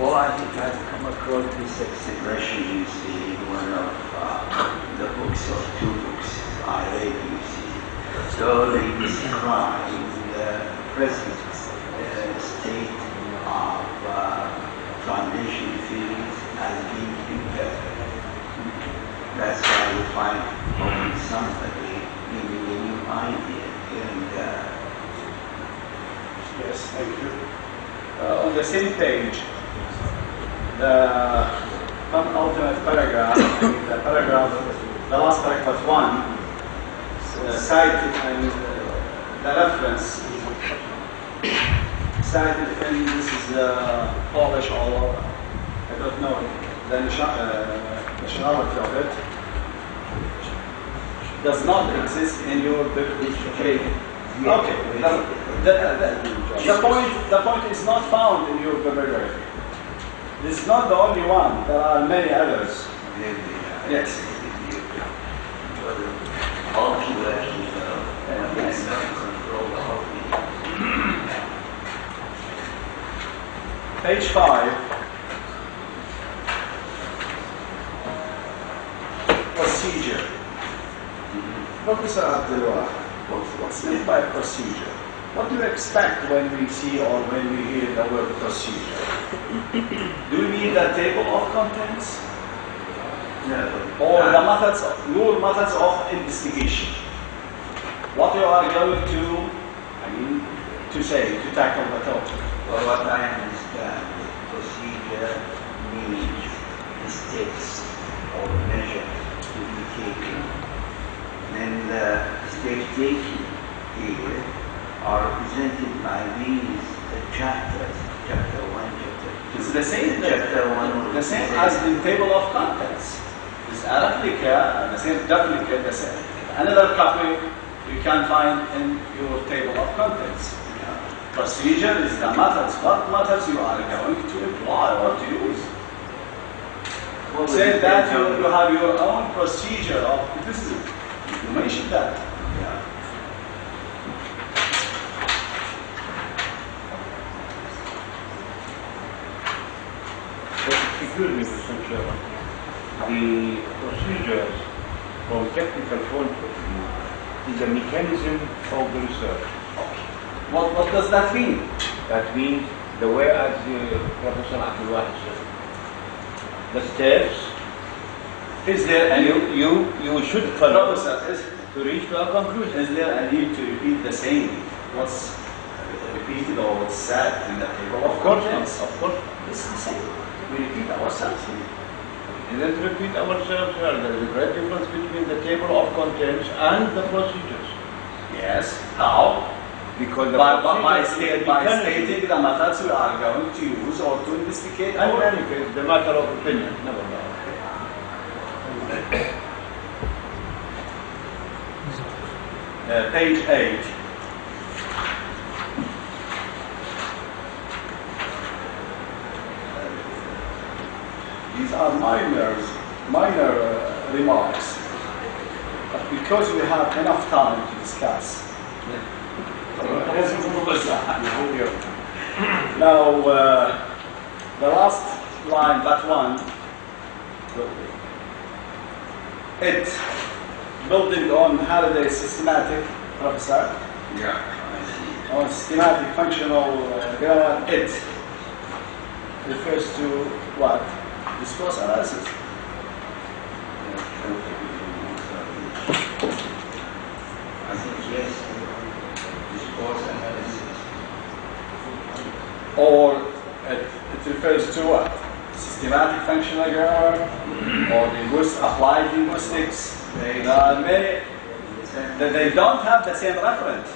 Well, I think I've come across this expression, you see, in one of the books or two books I read, you see. So they describe the present state of foundation theories as being imperfect. That's why you find somebody giving a new idea. And Yes, thank you. On the same page, the penultimate paragraph, the paragraph, the last paragraph one, cited and the reference cited in this is the Polish or I don't know the nationality of it does not exist in your bibliography. Okay, the point is not found in your bibliography. This is not the only one. There are many others. Yes. Page 5. Procedure. Professor Abdullah, what's meant by procedure? What do you expect when we see or when we hear the word procedure? Do we mean the table of contents? no. Or the methods, your methods of investigation? What you are going to say, to tackle the topic? Well, what I understand, procedure means the steps or measures to be taken. And the steps taken here are represented by these chapters, chapter 1, chapter 2. It's the same, Chapter 1, the same as the table of contents. It's a replica, the same duplicate, the same. Another copy you can find in your table of contents. Procedure is the methods. What methods you are going to employ or to use? Well, Say that you have your own procedure of criticism. You mentioned that. Yeah. But excuse me, Mr. Chairman, the procedures from technical point of view is a mechanism of the research. What does that mean? That means the way as Professor Abdullah said, the steps Is there a you should follow Professor, to reach to a conclusion. is there a need to repeat the same? What's repeated or what's said in the table of contents? Of course. It's the same. We repeat ourselves. Let's repeat ourselves here. There is a great difference between the table of contents and the procedures. Yes. How? Because the By procedures by mechanism. stating the methods we are going to use or to investigate. In any case, the matter of opinion, never mind. Page 8. These are minor remarks, but because we have enough time to discuss. Now, the last line, that one, it, building on Halliday's systematic, Professor, Yeah, I see. on systematic functional grammar, it refers to what? Discourse analysis. I think yes, discourse analysis. Or it refers to what? Systematic functional grammar, or applied linguistics. There are many that they don't have the same reference.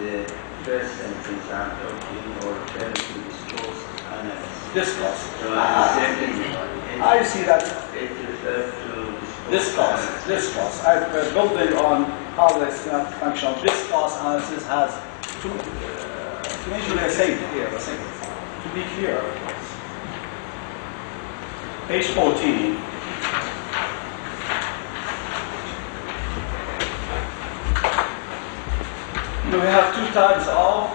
The first sentence I'm talking or referring to discourse analysis. Discourse. So the second one, I see that it refers to discourse. I building on how the schematic function of this class analysis has to mention I say here, to be clear. Page 14. We have two types of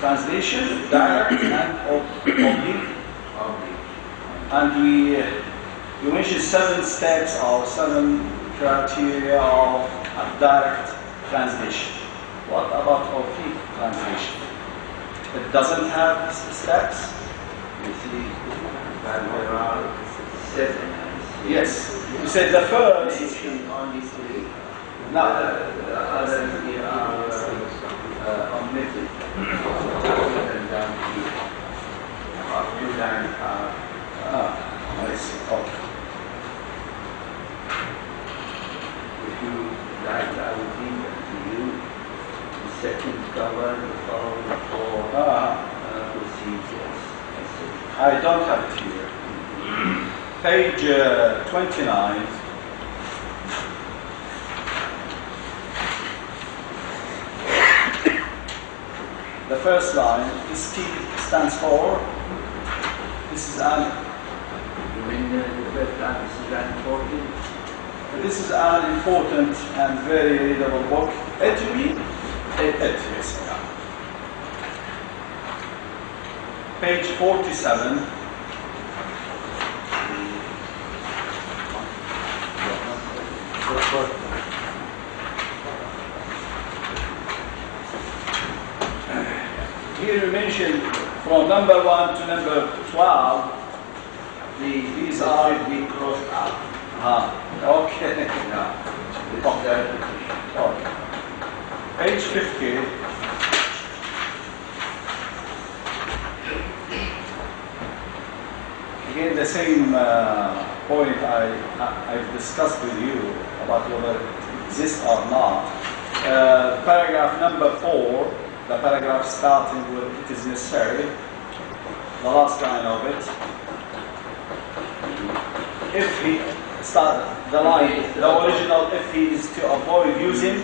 translation, direct and oblique. And we mentioned 7 steps or 7 criteria of direct translation. What about oblique translation? It doesn't have steps? You see, that there are 7. Yes. You said the first. Mentioned only 3. No. The others here are omitted. And down here. Up to that are. I see. Okay. If you like, I will read them to you. The second cover the following 4 procedures. I don't have it here. Page 29. The first line, this T stands for, this is an, You mean the first line, this is very important? this is an important and very readable book. It you mean? It, yes. Yeah. Page 47. Here you mentioned from number 1 to number 12, these are be crossed out. okay. No. Okay. Page 50. Again, the same point I've discussed with you about whether it exists or not. Paragraph number 4, the paragraph starting with "it is necessary," the last line of it. If he start the line, the original, if he is to avoid using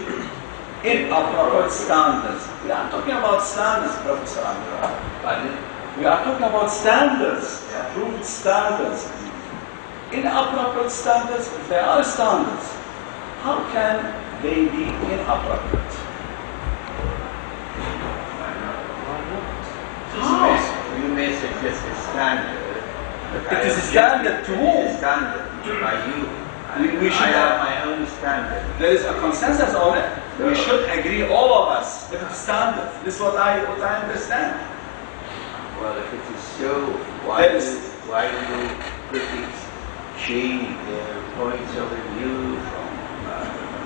inappropriate standards. We are talking about standards, Professor Andra. We are talking about standards, approved standards. Inappropriate standards, if they are standards, how can they be inappropriate? You may suggest a standard. It is a standard to It whom? is a standard by you. We should I have my own standard. There is a consensus on it. We should agree, all of us, that it's standard. This is what I understand. Well, if it is so, why There do is- you critics change their points of view from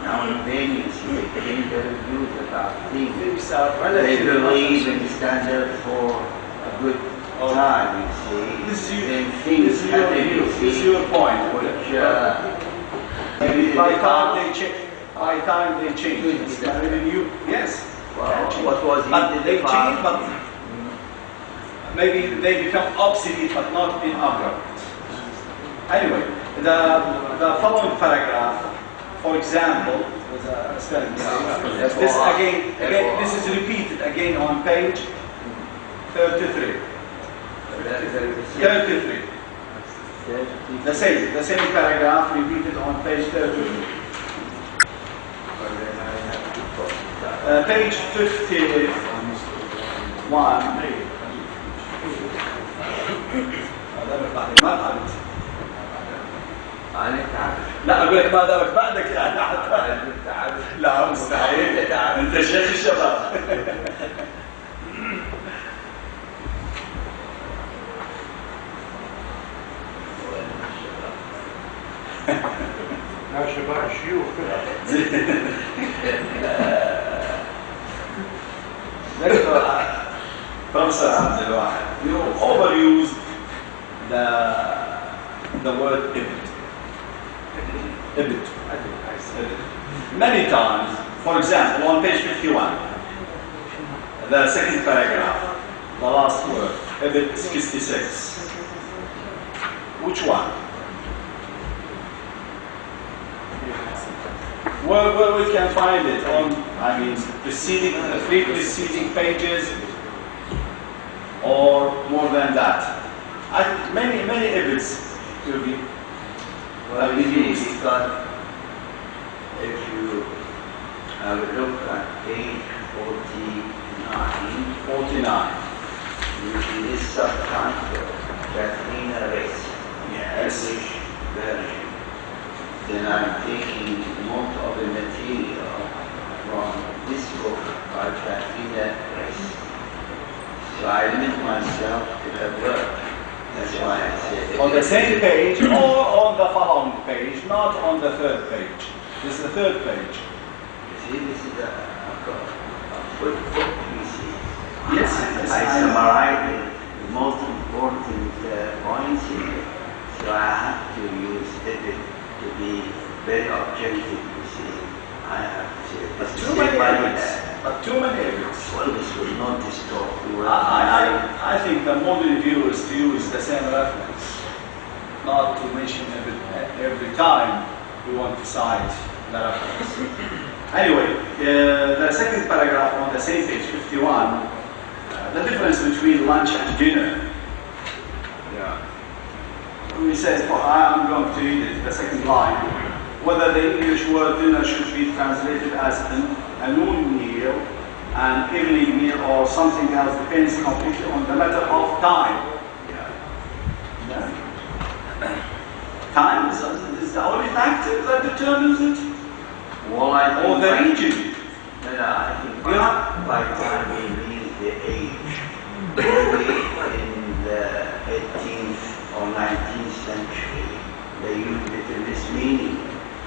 now and then? You see, they change their views about things. These are They relative believe matters. in standard for a good time, you see. This is you- Then This things is your happen, view. you This is see, your point. which By time they change. By time they change. Could be It's that. not even you. Yes. well, what was But in they the change, past? but maybe they become obsolete, but not inappropriate. Anyway, the following paragraph, for example, was a spelling mistake. This again, this is repeated again on page 33. 33. The same paragraph repeated on page 33. Page 51. ما قعدت. أنا تعرف لا اقول لك ما دامك بعدك يعني تعرف لا مستحيل انت شيخ الشباب. يا شباب شيوخ Professor الواحد, you overuse the word ibit. Ibit. Many times. For example, on page 51, the second paragraph, the last word, ibit 66. Which one? Where we can find it on, I mean, preceding, three preceding pages, or more than that. Many evidence will be used. Because if you have a look at page 49, which is subtitle, Katrina Race, Yes. English version, then I'm taking most of the material from this book by Katrina Race. So I limit myself to her work. That's why I said On the same page or on the following page, not on the third page. This is the third page. See, this is a footbook, you see. Yes, I summarized the most important points here. So I have to use it to be very objective, you see. I have to say, But this too is many by evidence. But too many evidence. well, this will not distort the work. I think the modern view is to use the same reference, not to mention every time we want to cite the reference. Anyway, the second paragraph on the same page, 51, the difference between lunch and dinner. We said, I'm going to read it, the second line. Whether the English word dinner should be translated as a noon meal, an evening meal, or something else depends completely on the matter of time. Yeah. Time is the only factor that determines it, Well, I think or the region. No, I think Yeah. by time we mean the age. Maybe in the 18th or 19th century, they used it in this meaning.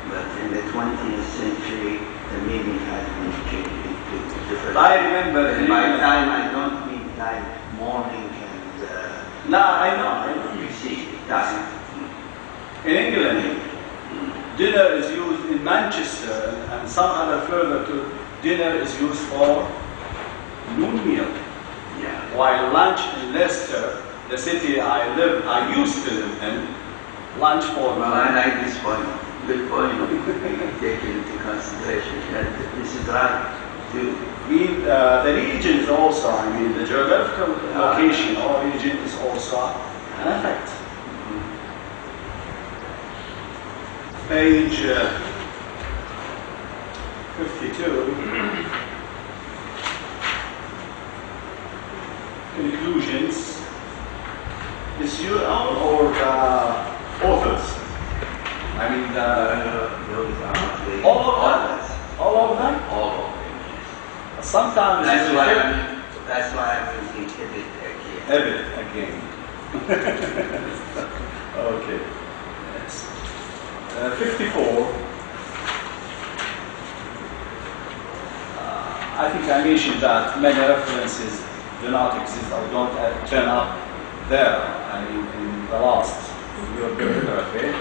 But in the 20th century, the meaning has been changed into different. I remember. And by time, I don't mean time morning and. No, I know. You see, time. In England, dinner is used in Manchester, and some other further to dinner is used for noon meal. Yeah. While lunch in Leicester, the city I used to live in, lunch for Well, I like this point. Good point. Take into consideration. This is right, too. The regions also, I mean, the geographical location or region is also an effect. Page 52. Conclusions. Is your own or the authors? I mean, Those are the all of them? others. All of them? All of them. Sometimes That's you why refer- I'm using it again. Edit again. Okay. Yes. 54. I think I mentioned that many references do not exist or don't turn up there. I mean, in the last your bibliography.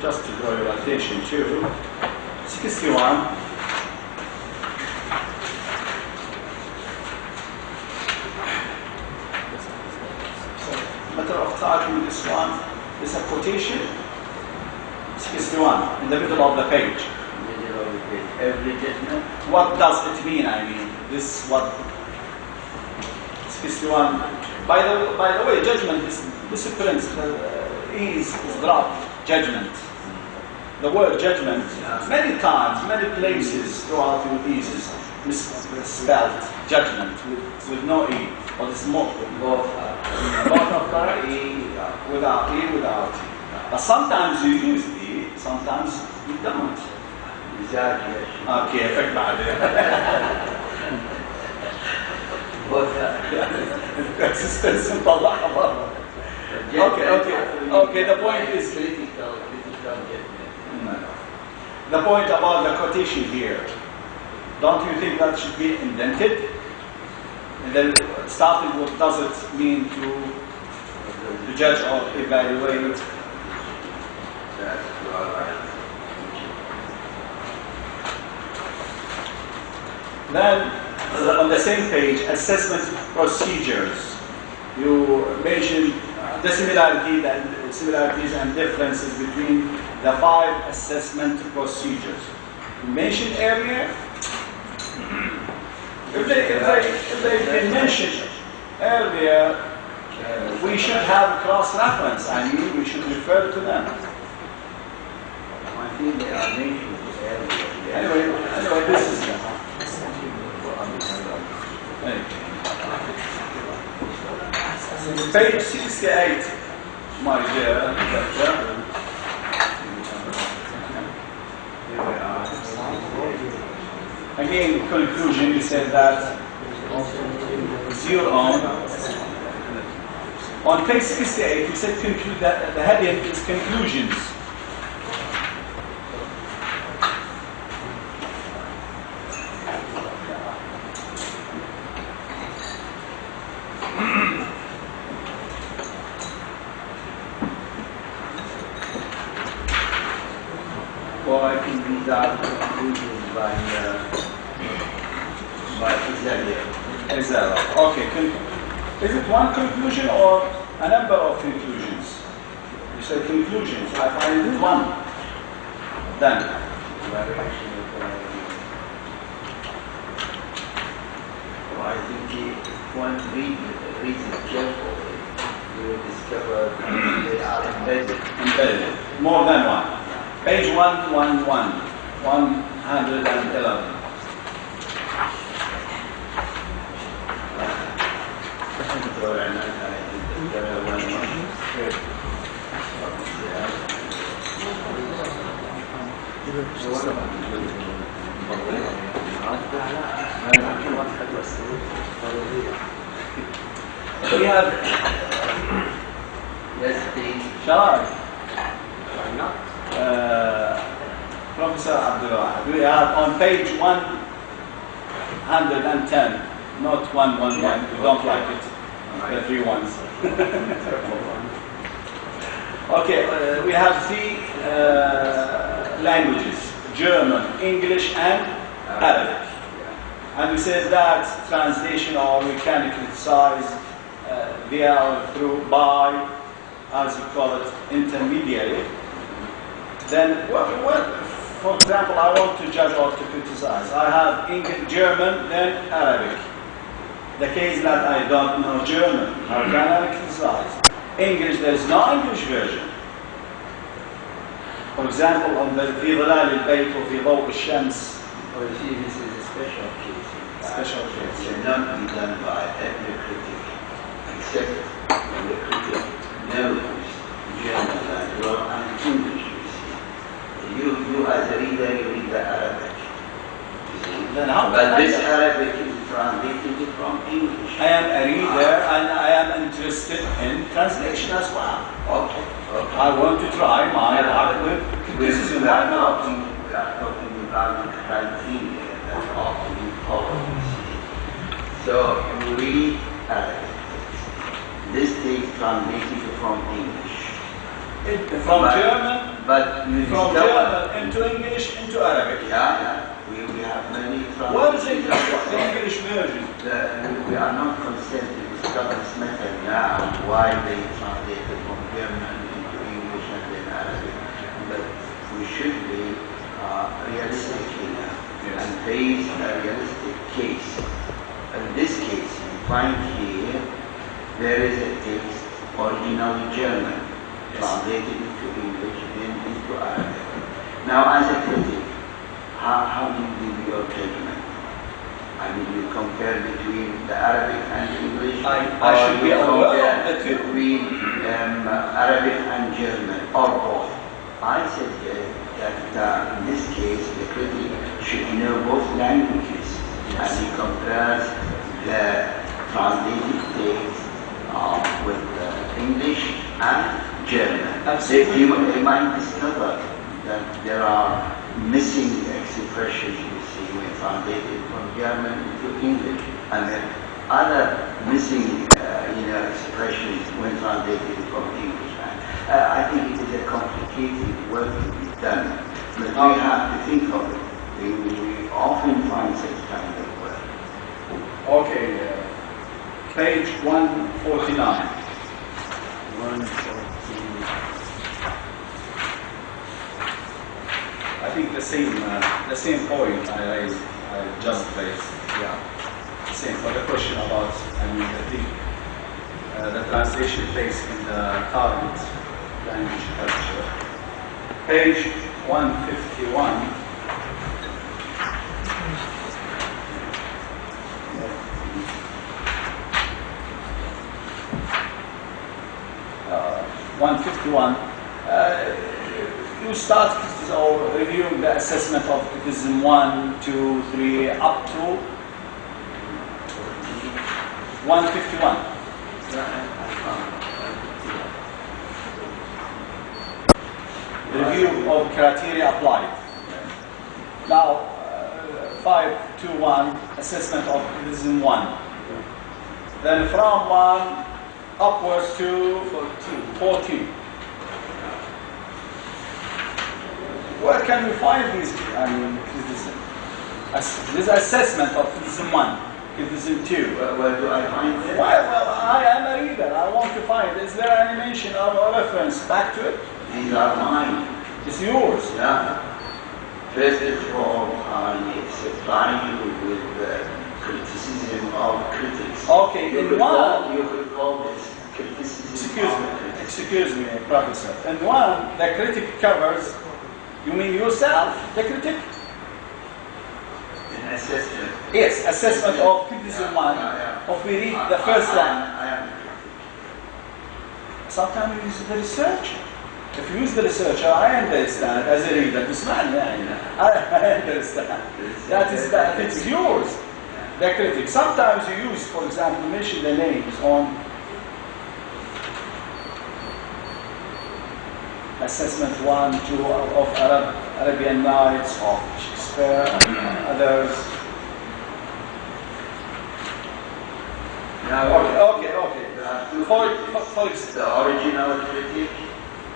Just to draw your attention to 61. Matter of time with this one is a quotation. 61 in the middle of the page. Every judgment. What does it mean? I mean, this what 61. By the way, judgment is discipline. Is dropped. Judgment. The word judgment, many times, many places throughout your pieces, misspelled judgment with no e, but it's more both of correct without e, without e. But sometimes you use e, sometimes you don't. Exactly. Okay, effect بعدين. Consistence نطلعها برا. Okay, the point is the point about the quotation here. Don't you think that should be indented? And then starting what does it mean to judge or evaluate? Then on the same page, assessment procedures. You mentioned the similarities and differences between the 5 assessment procedures. mentioned earlier. If they've been mentioned earlier, we should have cross-reference. I mean, we should refer to them. I think they are mentioned earlier. Anyway, this is page 68, my dear lecturer. Again, conclusion, you said that it's your own. On page 68, you said conclude that the heading is conclusions. Or I can read out conclusions by Exactly. Okay. Is it one conclusion or a number of conclusions? You said conclusions. I find one. Then. I think if one reads it carefully, you will discover that they are embedded. Embedded. More than one. Page 111. 111. We have shall I? Why not? Professor Abdullah, we are on page 110, not 111. We don't like it. The three ones. Okay, we have three languages: German, English, and Arabic. And we said that translation, or we can criticize via or through by, as you call it, intermediary. Then, for example, I want to judge or to criticize. I have English, German, then Arabic. The case that I don't know German, how can I criticize? English, there is no English version. For example, on the في ظلال البيت وفي ضوء الشمس. Well, you see, this is a special case. Special case. It cannot be done by every critic, except when the critic knows German and English. You as a reader, you read the Arabic. Then how? But this Arabic is translated from English. I am a reader and I am interested in translation as well. Okay. I want to try my art with criticism. We Why are not? talking about the criteria that ought to be followed. So you read Arabic. This takes translated from English. From German, but you from discover, German into English into Arabic. yeah. We have many What is translations. the English version? We are not concerned to discuss this matter now, why they translated from German into English and then Arabic. But we should be realistic enough and face a realistic case. In this case, you find here, there is a text originally German, translated into English, then into Arabic. Now, as a critic, how do you give your judgment? I mean, you compare between the Arabic and English, I should be aware of the two. between Arabic and German, or both. I said that in this case, the critic should know both languages, and he compares the translated text with English and German. Absolutely. He might discover that there are missing expressions, you see, when translated from German into English, and then other missing, expressions when translated from English. I think it is a complicated work to be done, but we have to think of it. We often find such kind of work. Okay, page 149. I think the same point I just raised. Yeah. Same for the question about the translation takes in the current language culture. Page 151. 151. You start reviewing the assessment of criticism 1, 2, 3, up to 151. Review of criteria applied. Now, 521, assessment of criticism 1. Then from 1 upwards to 14. Where can we find these criticism? This assessment of criticism 1, criticism 2. Where do I find it? Well, I am a reader. I want to find. Is there any mention or a reference back to it? These are mine. It's yours. Yeah. First of all, I supply you with criticism of critics. Okay, in one. You could call this criticism of critics. Excuse me, Professor. In one, the critic covers, you mean yourself, the critic? An assessment. Yes, assessment of criticism 1. If we read the first line. I am. Sometimes we use the researcher. If you use the researcher, I understand as a reader. I understand. That it's yours. The critic. Sometimes you use, for example, mention the names on assessment 1, 2 of Arabian Nights, of Shakespeare, and others. Okay. For The original critic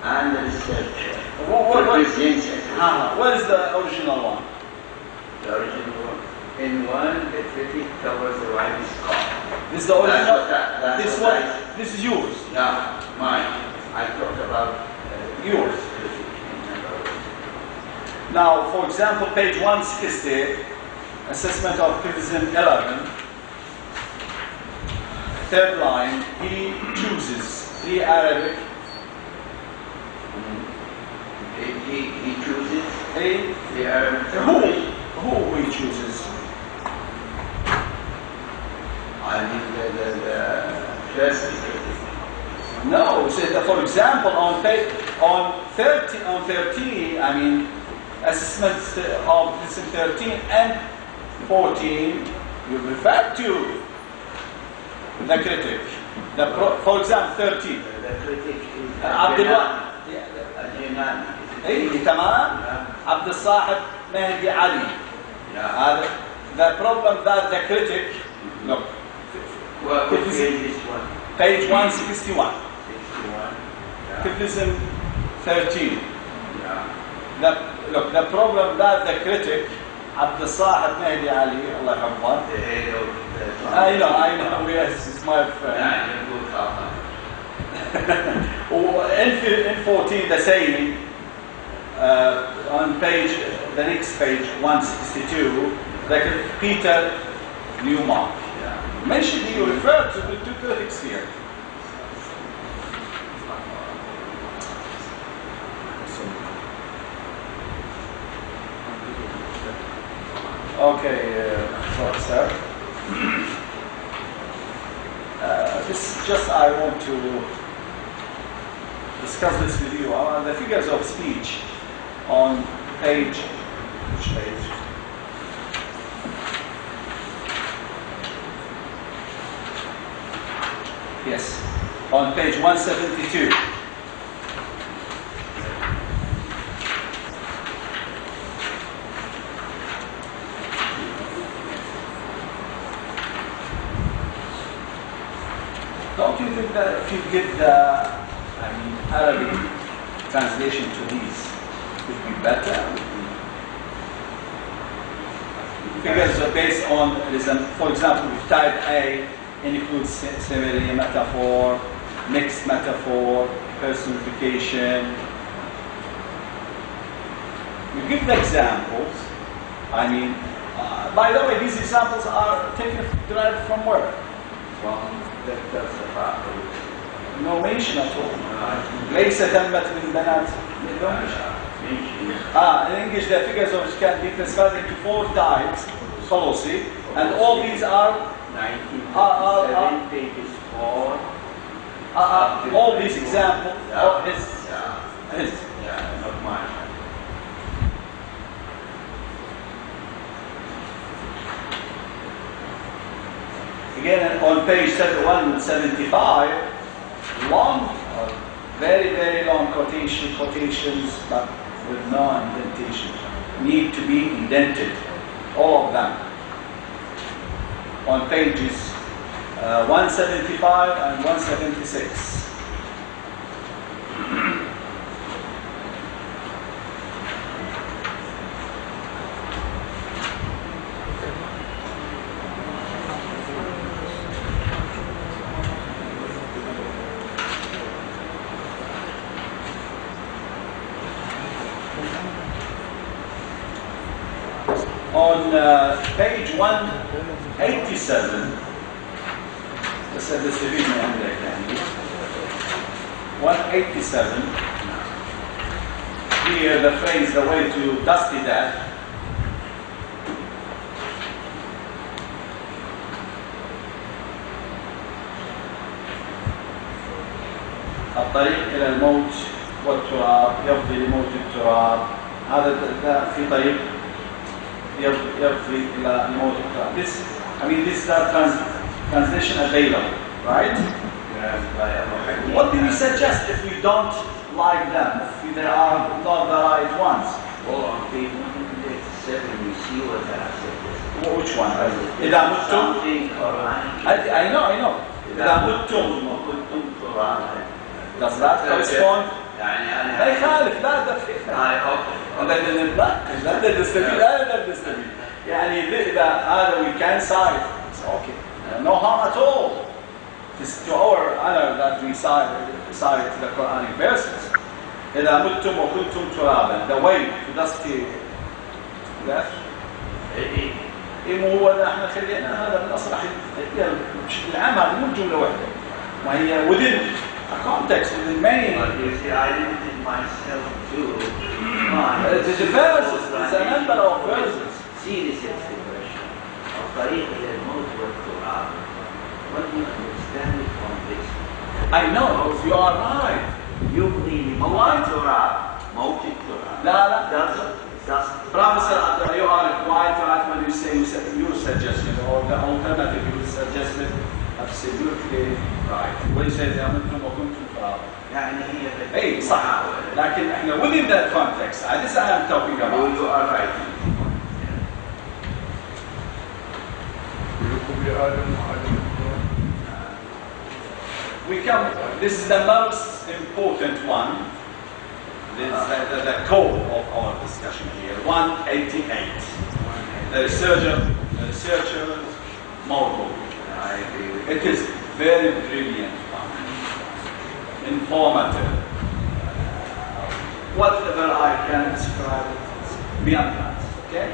and the researcher. What is the original one? The original one. In one, the critic covers the wide scope. This is the original. That's This is yours. Yeah, mine. I talked about Yours. Now, for example, page 160, assessment of criticism 11, third line, he chooses 3 Arabic. He chooses 3 Arabic. Who he chooses? I mean the first critic. No, so for example, on 13, I mean, assessments of criticism 13 and 14, you refer to the critic. For example, 13. The critic is Abdullah. تمام. عبد الصاحب مهدي علي. The problem that the critic, look. What page is this one? Page 161. 61. Criticism 13. Yeah. Look, the problem that the critic, عبد الصاحب مهدي علي, الله يحفظه. The head of the I know, yes, it's my friend. Yeah, you go cover. In 14, the saying, on the next page, 162, Peter Newmark. Mention you refer to the 2 critics here. Okay, sorry, sir. This just I want to discuss this with you. The figures of speech on page, which page? Yes, on page 172. Don't you think that if you give the Arabic translation to these, it would be better? Figures are based on, for example, if type A includes simile, metaphor, mixed metaphor, personification. You give the examples. I mean, by the way, these examples are derived from where? From the Safa. No mention at all. ليس تمت من بنات. No mention. In English, the figures of can be classified into 4 types, policy, and all these are 1957 pages 4. all these examples of his. Not mine. Again, on page 175, long, very, very long quotations, but with no indentation. Need to be indented, all of them. On pages 175 and 176. On page 187, this is the division عندك يعني 187. Here the phrase the way to dusty that. الطريق إلى الموت والتراب يفضي لموت التراب. هذا في طريق يفضي إلى الموت والتراب. This, I mean, this is the translation available, right? What do we suggest if we don't like them? If they are not the right ones? Well, on page 187, you see what I said. Which one? إذا متم. Something Quran. I know. إذا متم. Does that correspond? لا يخالف لا ده تستفيد لا تستفيد يعني إذا هذا we can cite it's okay no harm at all. It's to our honor that we cite the Quranic verses. إذا متم وكنتم ترابا the way to dusty that مو هو ده احنا خلينا هذا الأصل العام هذا مو جملة واحدة ما هي within a context within many. You see, I limited myself to the verses, it's a number of verses. Serious expression of طريق إلى الموت والتراب. What do you understand from this? I know, you are right. يبغي لموت التراب. موت التراب. لا. Does Professor, you are quite right when you say your suggestion or the alternative you suggested. Absolutely right. When you say أمنتم وكنتم ترابا. يعني هي إيه صح. لكن إحنا within that context. This I am talking about. You are right. We come. This is the most important one. This is the core of our discussion here. 188. The researcher's model. I agree with It is very brilliant, informative. Whatever I can describe it beyond that. Okay?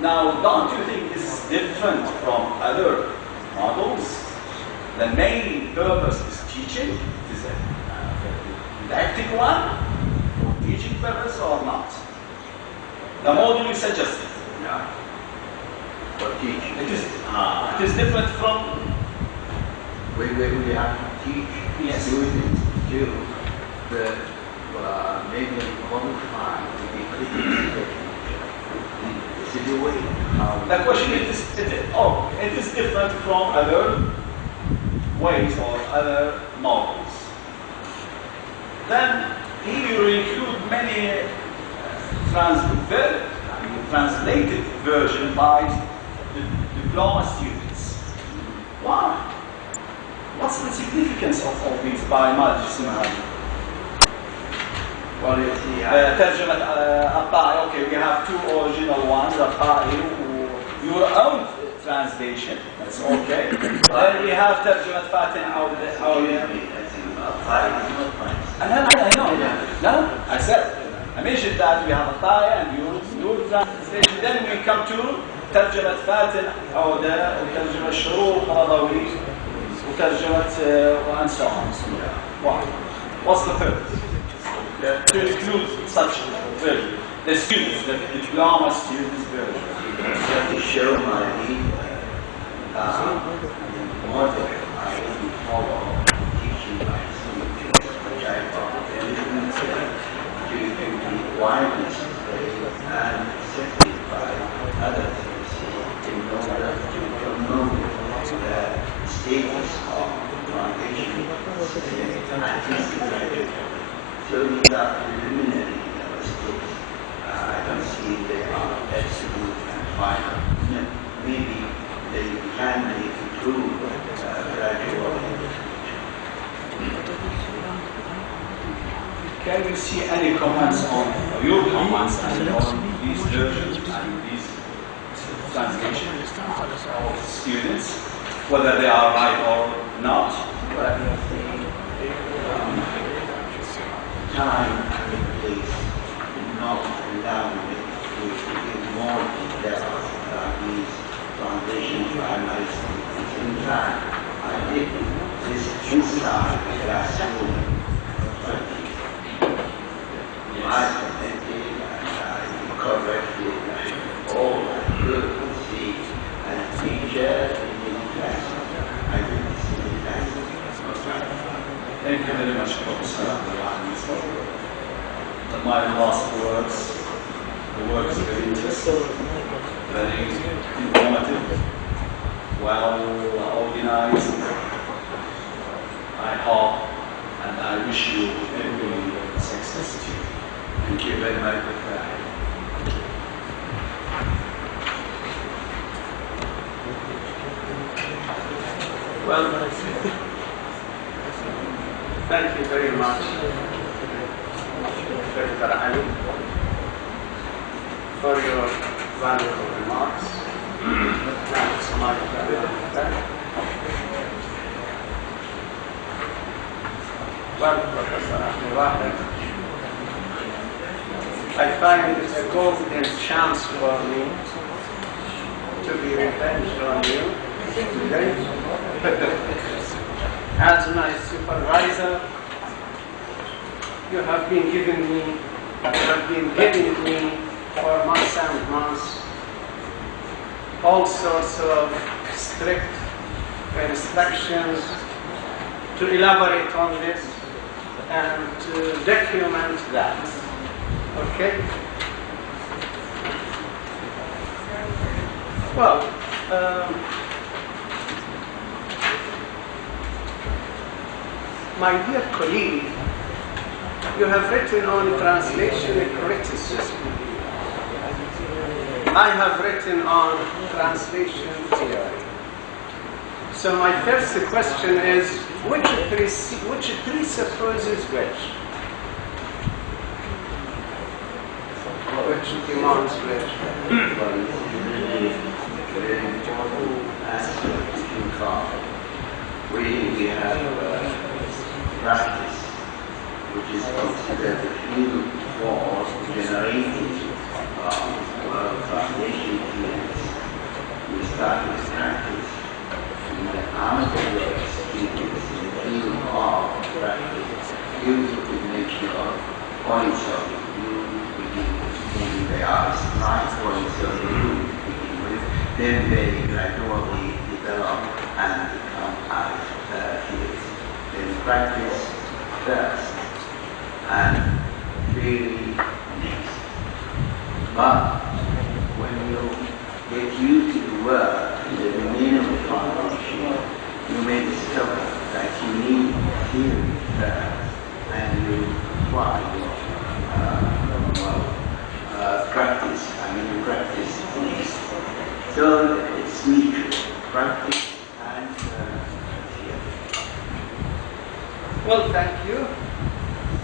Now, don't you think this is different from other models? The main purpose is teaching. Is it a didactic one for teaching purpose or not? The model you suggested. Yeah. For teaching. It is different from. We have to teach students to make them qualified to be critical. This is the way how. The question is, it is different from other ways or other models. Then here you include many translated version by the diploma students. Why? What's the significance of all these by Majid? Well, you see, ترجمة الطائي. Okay, we have 2 original ones, الطائي, your own translation. That's okay. Then we have ترجمة فاتن I know. No, I said. I mentioned that we have a Thai and Yur translation. Then we come to ترجمة فاتن عودة وترجمة شروق رضوي وترجمة and so on. Why? What's the purpose? To include such version. The students, the diploma students version. To show my model I follow teaching my students, which I thought to be requirements and accepted by others in order to promote the status of foundation and so these are preliminary mistakes. I don't see they are absolute and final. Maybe they can be improved gradually. Can we see any comments on your comments and on these versions and these translations of students, whether they are right or not? Time and place not allowing me to give more details about these foundations by my students. In fact, I did this inside the classroom. I presented and I corrected all I could see as a teacher in the class. I did this in the class. Thank you very much, Professor. My last words, the work is very interesting, very informative, well organized. I hope and I wish you every success to you. Thank you very much for that. Well, thank you very much, Dr. Ali, for your valuable remarks. Thanks so much for that. Well, Professor Al-Waḥid, I find it a golden chance for me to be revenged on you today. As my supervisor, you have been giving me for months and months all sorts of strict instructions to elaborate on this and to document that. Okay? Well, my dear colleague, you have written on translation and criticism. I have written on translation theory. So my first question is, which presupposes which? Which demands which? We have practice, which is considered the field for generating foundation fields. We start with practice, and then after your experience in the field of practice, you make your points of view begin with. There are 9 points of view to begin with, then they gradually develop and become as fields. Then practice first and theory next. But when you get used to the work in the domain of the foundation, you may discover that you need theory first and you apply practice next. So it's mutual, practice and theory. Well, thank you.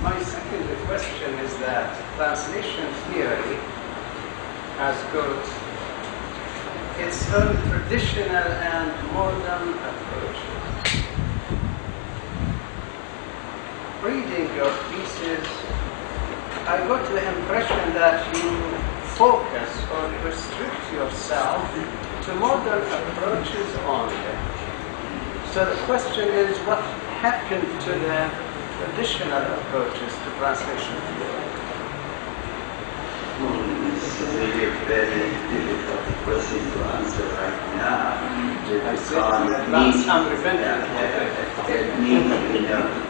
My second question is that translation theory has got its own traditional and modern approaches. Reading your pieces, I got the impression that you focus or restrict yourself to modern approaches only. So the question is, what happened to the traditional approaches to translation theory? This is a very difficult question to answer right now. I'm repentant. It needs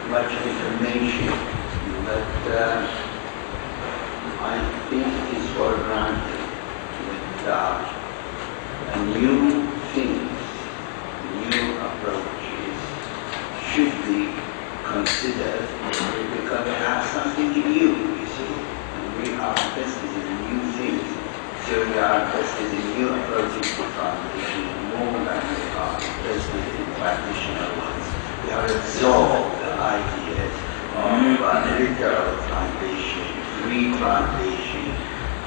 much information, but I think it is for granted that new things, new approaches should be considered because they have something new, you see. And we are interested in new things, so we are interested in new approaches to translation more than we are interested in traditional ones. We have absorbed the ideas of literal translation, free translation.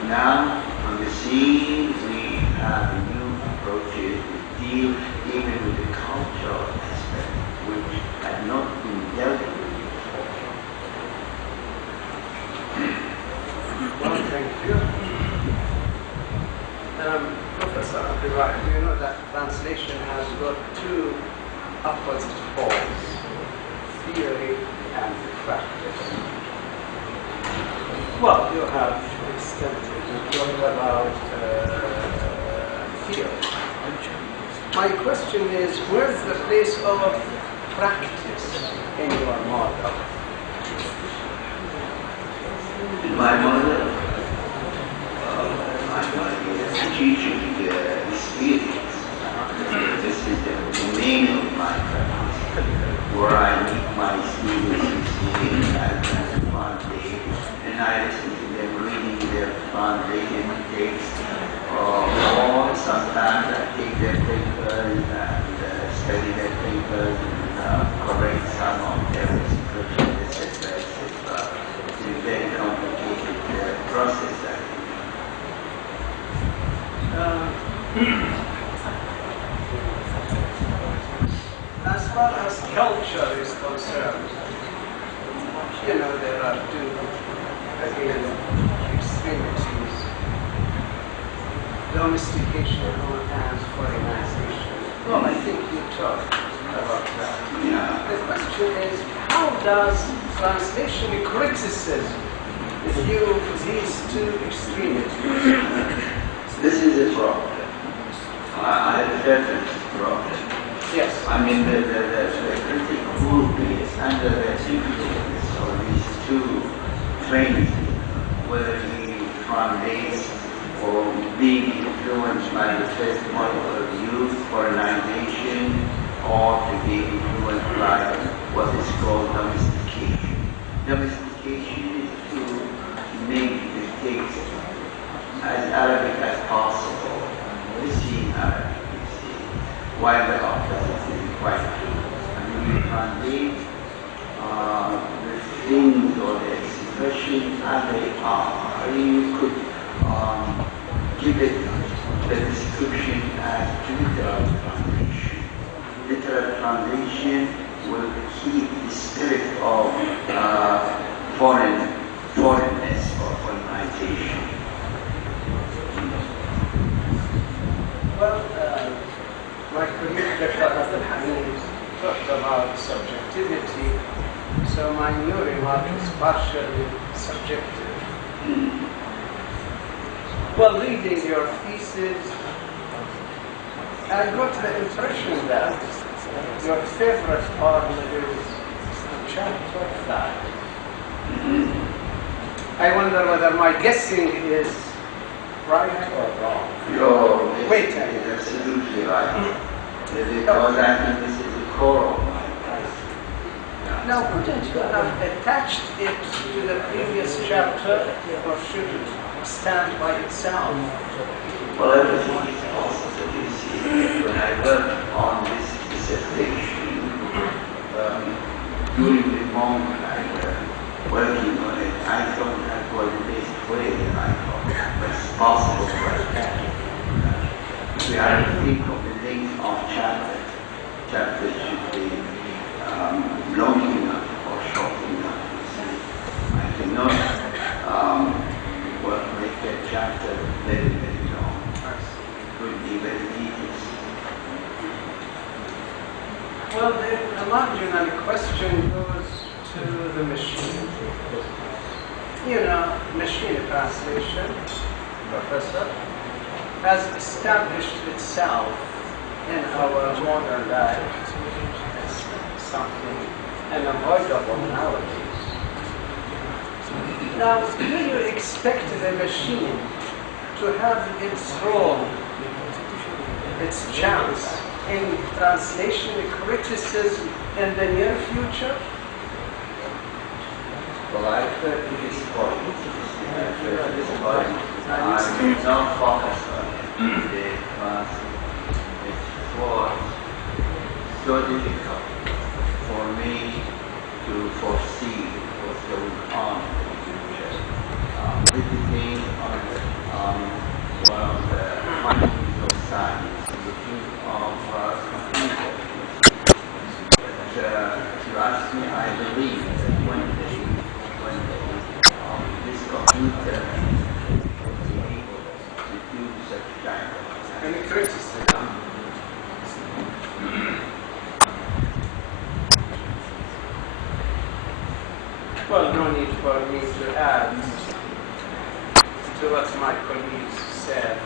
Now, on the scene, we have new approaches to deal even with the cultural aspect, which had not been dealt with before. Well, thank you. Professor Abdullah, you know that translation has got two opposite poles, theory and practice. Well, you have extensively talked about theory. My question is, where's the place of practice in your model? In my model, my teaching experience, this is the domain of my practice, where I meet my students in I translate, and I listen to them reading their translated text, or sometimes I take their papers and study their papers and correct some of their expressions, etc., etc. It's a very complicated process, I think. As far as culture is concerned, you know, there are two, again, extremities: domestication and foreignization. Well, I think you talked about that. Yeah. The question is, how does translation criticism view these two extremities? This is a problem. I refer to this problem. Yes. I mean, the critic group is under the influence of these two trains, whether he translates or being influenced by the first model of youth, foreignization, or to be influenced by what is called domestication. Domestication is to make the text as Arabic as possible, to see Arabic, you see, while the opposite is quite true. I mean, you translate the things or the expressions as they are. You could give it the description as literal translation. Literal translation will keep the spirit of foreignness or foreignization. Well, my colleague Dr. Abdul Hamid talked about subjectivity, so my new remark is partially subjective. Well, reading your thesis, I got the impression that your favorite part is chapter 5. I wonder whether my guessing is right or wrong. Your Wait. guessing is absolutely right. Because I think this is the core of my practice. Now, couldn't you have attached it to the previous chapter, or should it stand by itself? Well, everything is possible, you see. When I worked on this dissertation, during the moment I was working on it, I thought that was the best way, and I thought it was possible to attach it. We have to think of the length of chapters. Chapters should be long enough or short enough, you see. I cannot Well, the marginal question goes to the machine. You know, machine translation, Professor, has established itself in our modern life as something unavoidable nowadays. Now, do you expect the machine to have its role, its chance in translation criticism in the near future? Well, I heard this point. I will not focus on it because it was so difficult for me to foresee what's going on in the future. Visiting on one of the findings of science, the field of computers. If you ask me, I believe that one day this computer will be able to do such kind of Any criticism? Well, no need for me to add to what my colleagues said.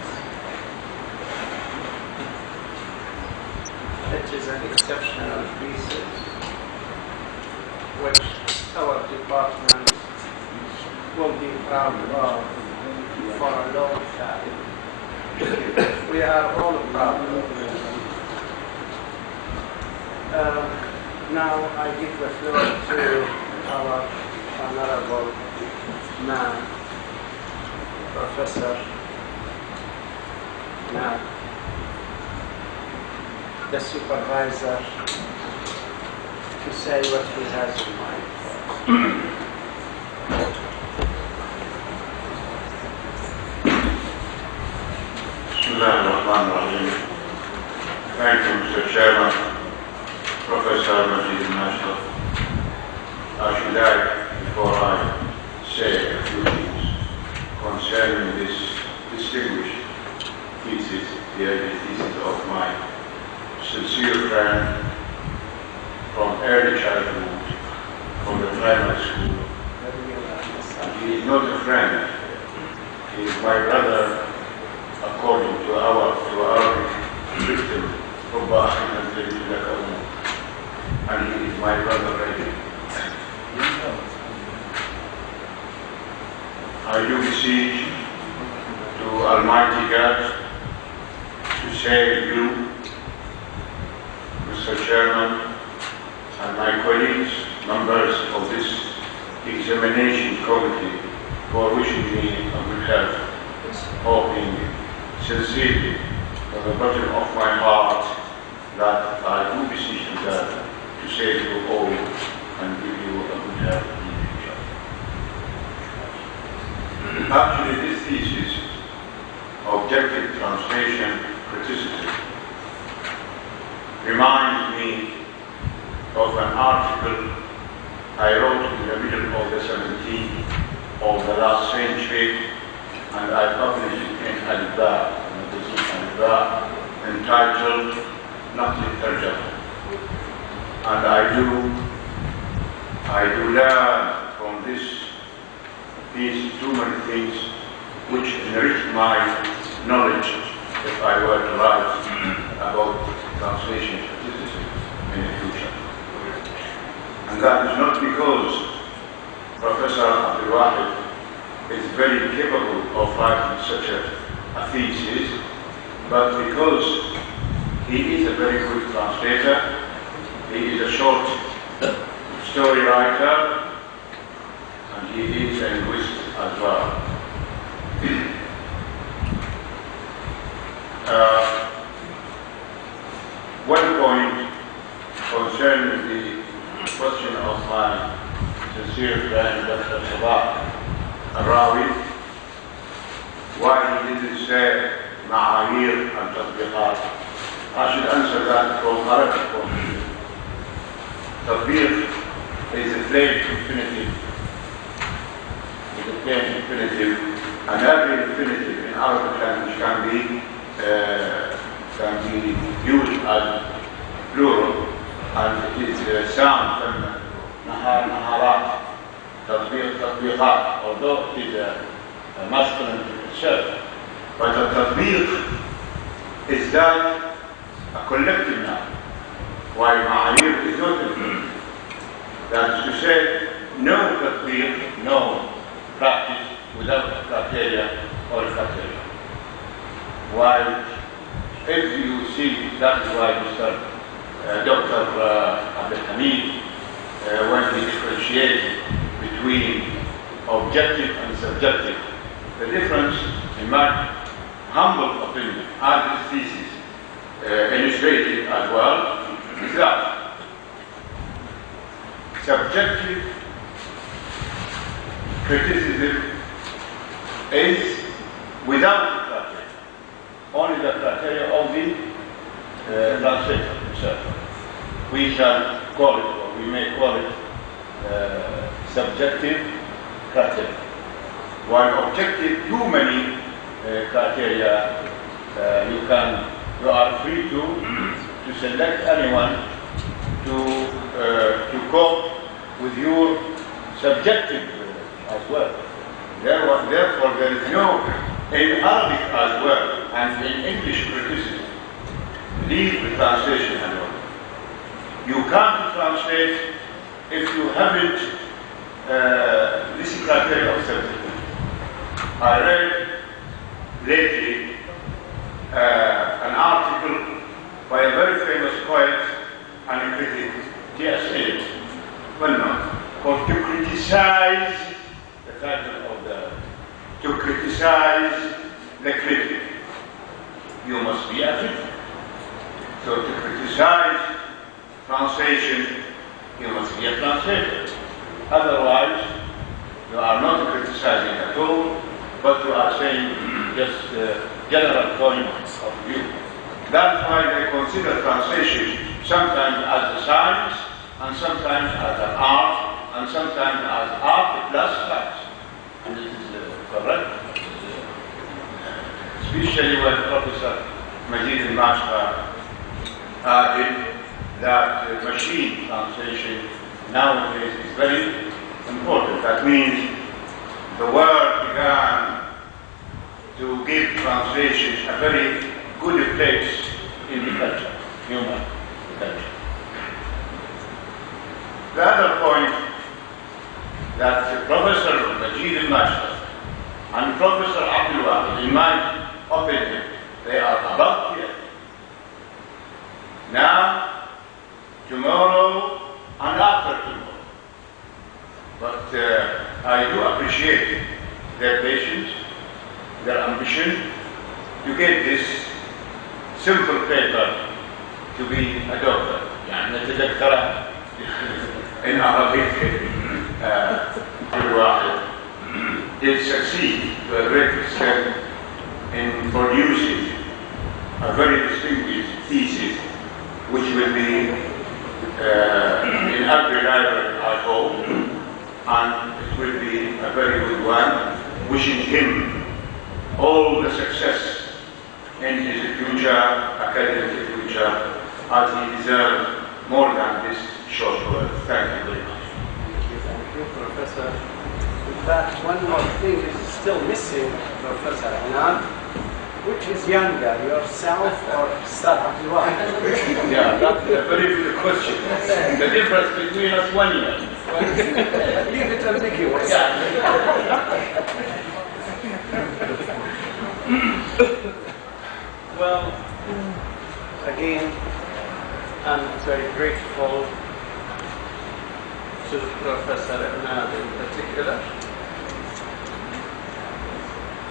It is an exceptional thesis which our department will be proud of for a long time. We are all proud of it. Now I give the floor to our honorable man, Professor Now, the supervisor, to say what he has in mind. Thank you, Mr. Chairman, Professor Maslow. I should like, before I say a few things concerning this distinguished thesis, the thesis of my sincere friend from early childhood, from the primary school. He is not a friend, he is my brother, according to our victim, and he is my brother really. I do beseech to Almighty God to save you, Mr. Chairman, and my colleagues, members of this examination committee, for wishing me a good health, hoping sincerely from the bottom of my heart that I do beseech to God to save you all and give you a good health in the future. Actually, this thesis, objective translation criticism, reminds me of an article I wrote in the middle of the 17th of the last century, and I published it in Al-Ba, entitled Naqli Tarjama. And I do learn from these too many things which enrich my knowledge if I were to write about translation criticism in the future. And that is not because Professor Al-Waḥid is very capable of writing such a thesis, but because he is a very good translator, he is a short story writer, and he is a linguist as well. One point concerning the question of my sincere friend Dr. Sabah Arawi, why he didn't say معايير and تطبيقات. I should answer that from Arabic point of view. تطبيق is a plain infinitive. It's a plain infinitive, and every infinitive in Arabic language can be used as plural and it is sound from naharat, tatbiqat, although it is a masculine in itself. But a tatbiq is done a collective noun, while ma'ayir is not a collective. That is to say, no tatbiq, no practice without criteria or criteria. While if you see, that is why Mr. Dr. Abdul Hamid, when he differentiates between objective and subjective, the difference, in my humble opinion, as this thesis illustrated as well, is that subjective criticism is without the criteria, only the criteria of the translator himself. We shall call it, or we may call it, subjective criteria. While objective, too many criteria, you are free to select anyone to cope with your subjective as well. Therefore, there is no, in Arabic as well, and in English criticism, leave the translation alone. You can't translate if you haven't this criteria of subjectivity. I read lately an article by a very famous poet and critic, T.S. Eliot, well known, called To Criticize, the title of To Criticize the Critic. You must be a critic. So to criticize translation, you must be a translator. Otherwise, you are not criticizing at all, but you are saying just general points of view. That's why they consider translation sometimes as a science, and sometimes as an art, and sometimes as art plus science. And this is correct. Especially when Professor Majid al-Mashra added that machine translation nowadays is very important. That means the world began to give translation a very good place in the culture, human culture. The other point that Professor Majid al-Mashra and Professor Abdul Wahid, in my opinion, they are about here. Now, tomorrow, and after tomorrow. But I do appreciate their patience, their ambition to get this simple paper to be adopted. يعني الدكتوراه in Arabic, الواحد did succeed to a great extent in producing a very distinguished thesis, which will be in every library, I hope, and it will be a very good one. Wishing him all the success in his future, academic future, as he deserves more than this short word. Thank you very much. Thank you, Professor. In fact, one more thing is still missing, Professor Anand, which is younger, yourself or Ustad Abdul Wahid? Yeah, that's a very good question. The difference between us 1 year. Leave it ambiguous. Yeah. Well, again, I'm very grateful to Professor Anand in particular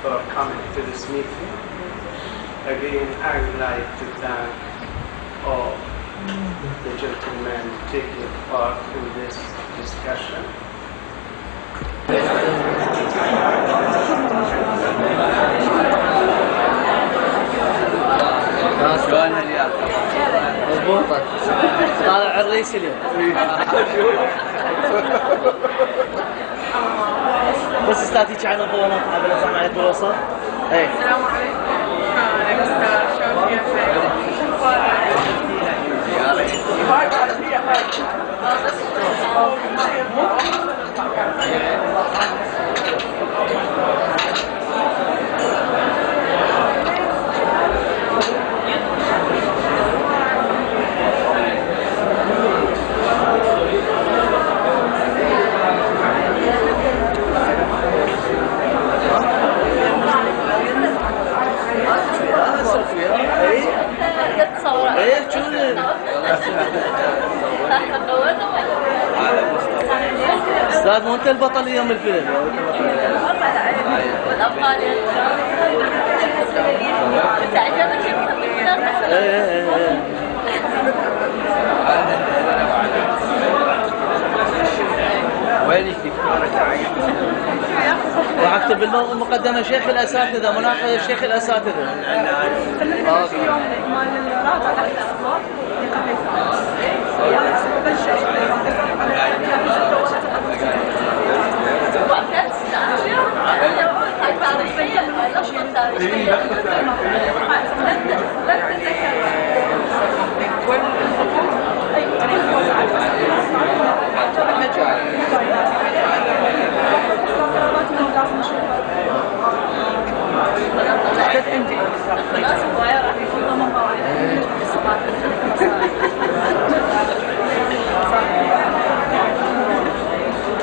for coming to this meeting. Again, I would like to thank all the gentlemen taking part in this discussion. شلون اليوم؟ مضبوطة. طالع الرئيس اليوم. بس استاتيك عن الظلمات قبل أسمع عليك بالوسط. إيه. السلام عليكم. استاذ مو انت البطل اليوم الفيلم؟ والابطال انت عجبك وين الدكتوراه؟ راح اكتب المقدمه شيخ الاساتذه، مناقشه شيخ الاساتذه.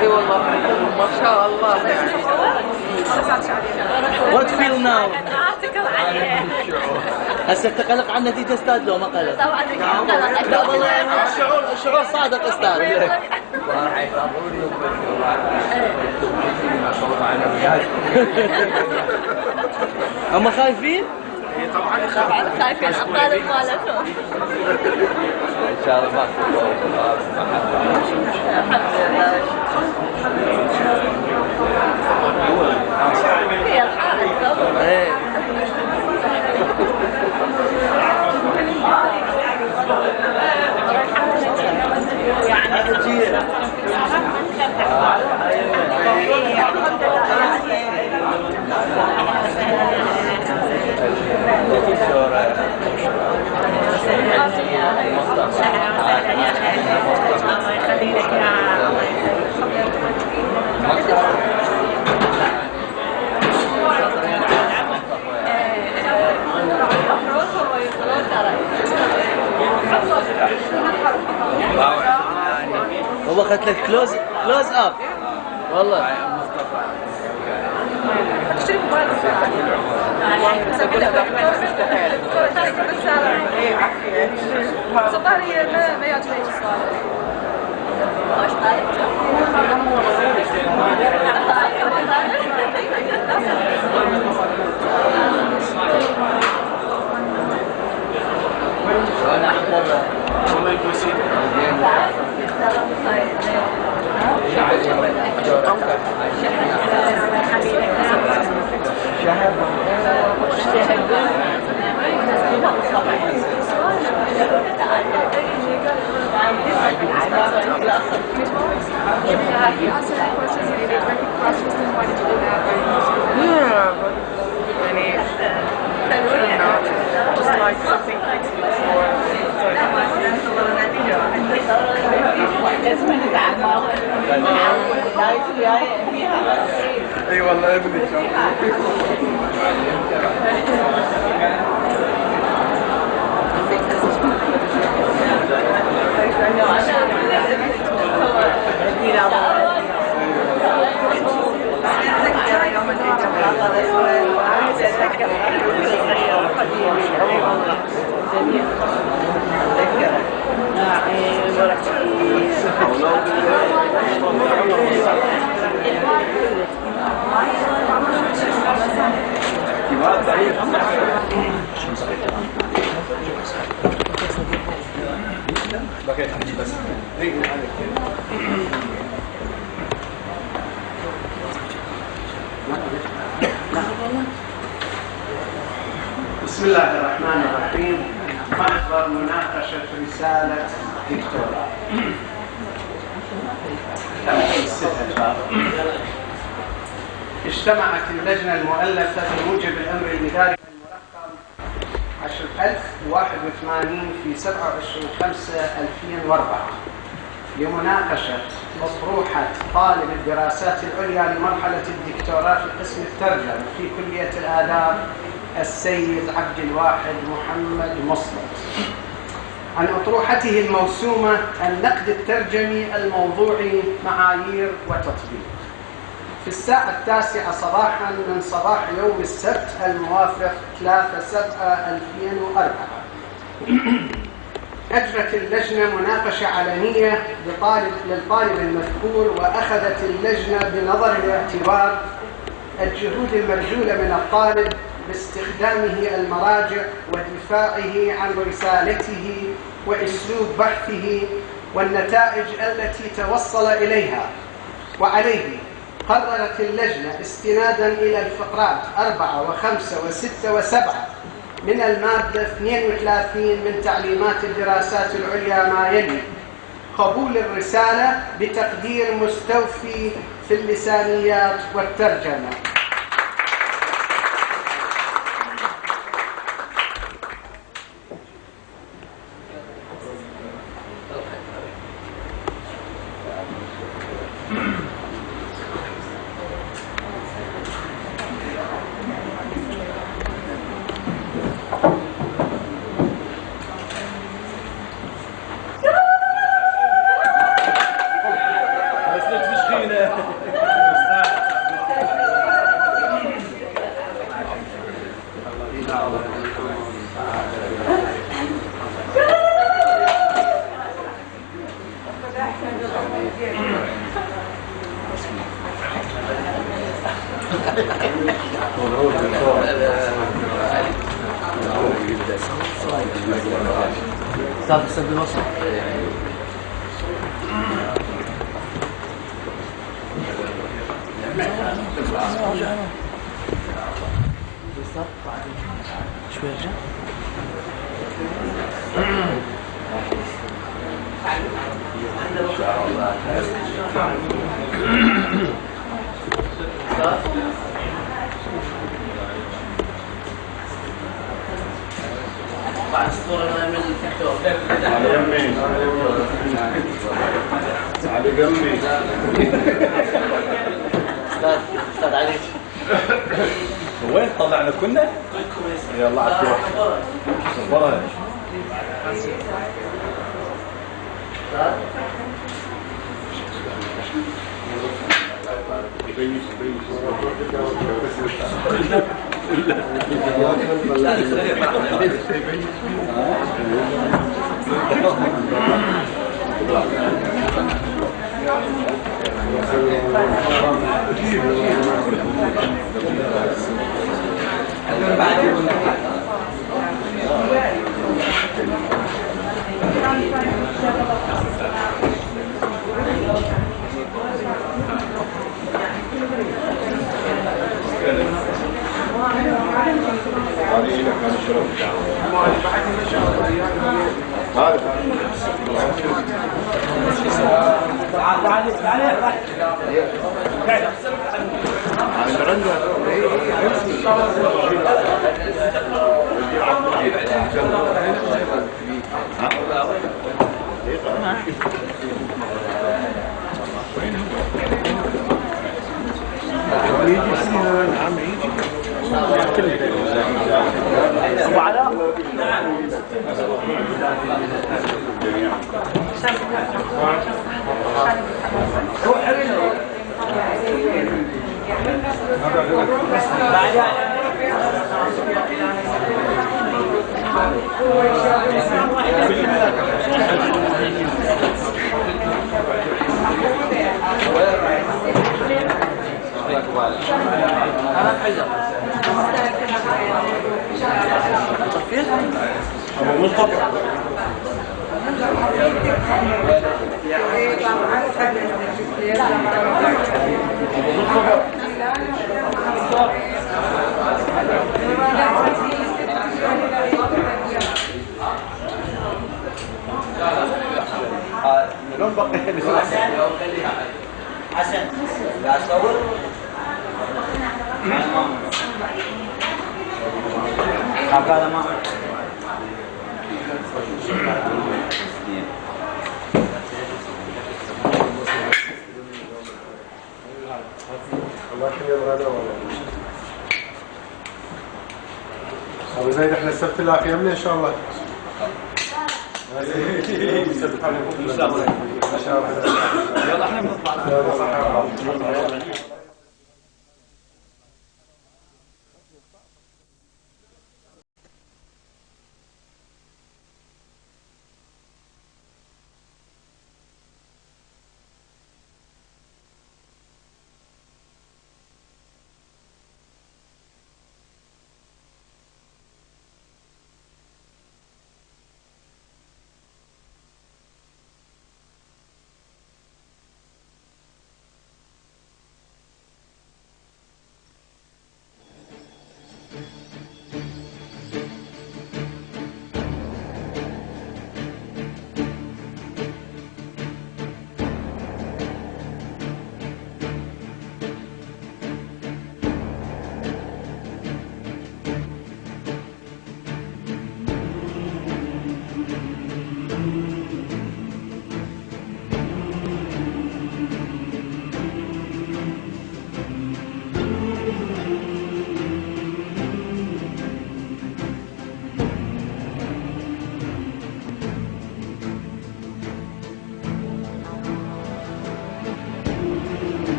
اي والله ما شاء الله. What feel now؟ هسه تقلق عن نتيجة استاذ لو ما قلق؟ طبعا لا والله شعور صادق استاذ. هم خايفين؟ طبعا خايفين الطالب مالتهم. ان شاء الله ما الحمد لله. هي الحالة هو اخذت لك كلوز اب والله. اشتري موبايل بسرعه. بس اقول لك اي عافيه. صدقني ما يعجبني السؤال. ايش حالك؟ اي والله ابني بسم الله الرحمن الرحيم. محضر مناقشة رسالة دكتوراه. اجتمعت اللجنة المؤلفة بموجب الأمر الإداري المرقم 10081 في 27/5/2004 لمناقشة أطروحة طالب الدراسات العليا لمرحلة الدكتوراه في قسم الترجمة في كلية الآداب السيد عبد الواحد محمد مسلط عن أطروحته الموسومة النقد الترجمي الموضوعي معايير وتطبيق في الساعة 9 صباحا من صباح يوم السبت الموافق 3/7/2004 أجرت اللجنة مناقشة علنية للطالب المذكور، وأخذت اللجنة بنظر الاعتبار الجهود المبذولة من الطالب باستخدامه المراجع ودفاعه عن رسالته وأسلوب بحثه والنتائج التي توصل إليها. وعليه قررت اللجنة استنادا إلى الفقرات 4 و5 و6 و7 من المادة 32 من تعليمات الدراسات العليا ما يلي: قبول الرسالة بتقدير مستوفي في اللسانيات والترجمة. استاذ علي وين طلعنا كنا؟ يلا عالتوح صبرها. حسن لا اصور هذا ما الله يخلي الغداء والله. ابو زيد احنا السبت الاخير يمنا ان شاء الله. ان شاء الله. يلا احنا بنطلع.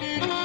Thank you.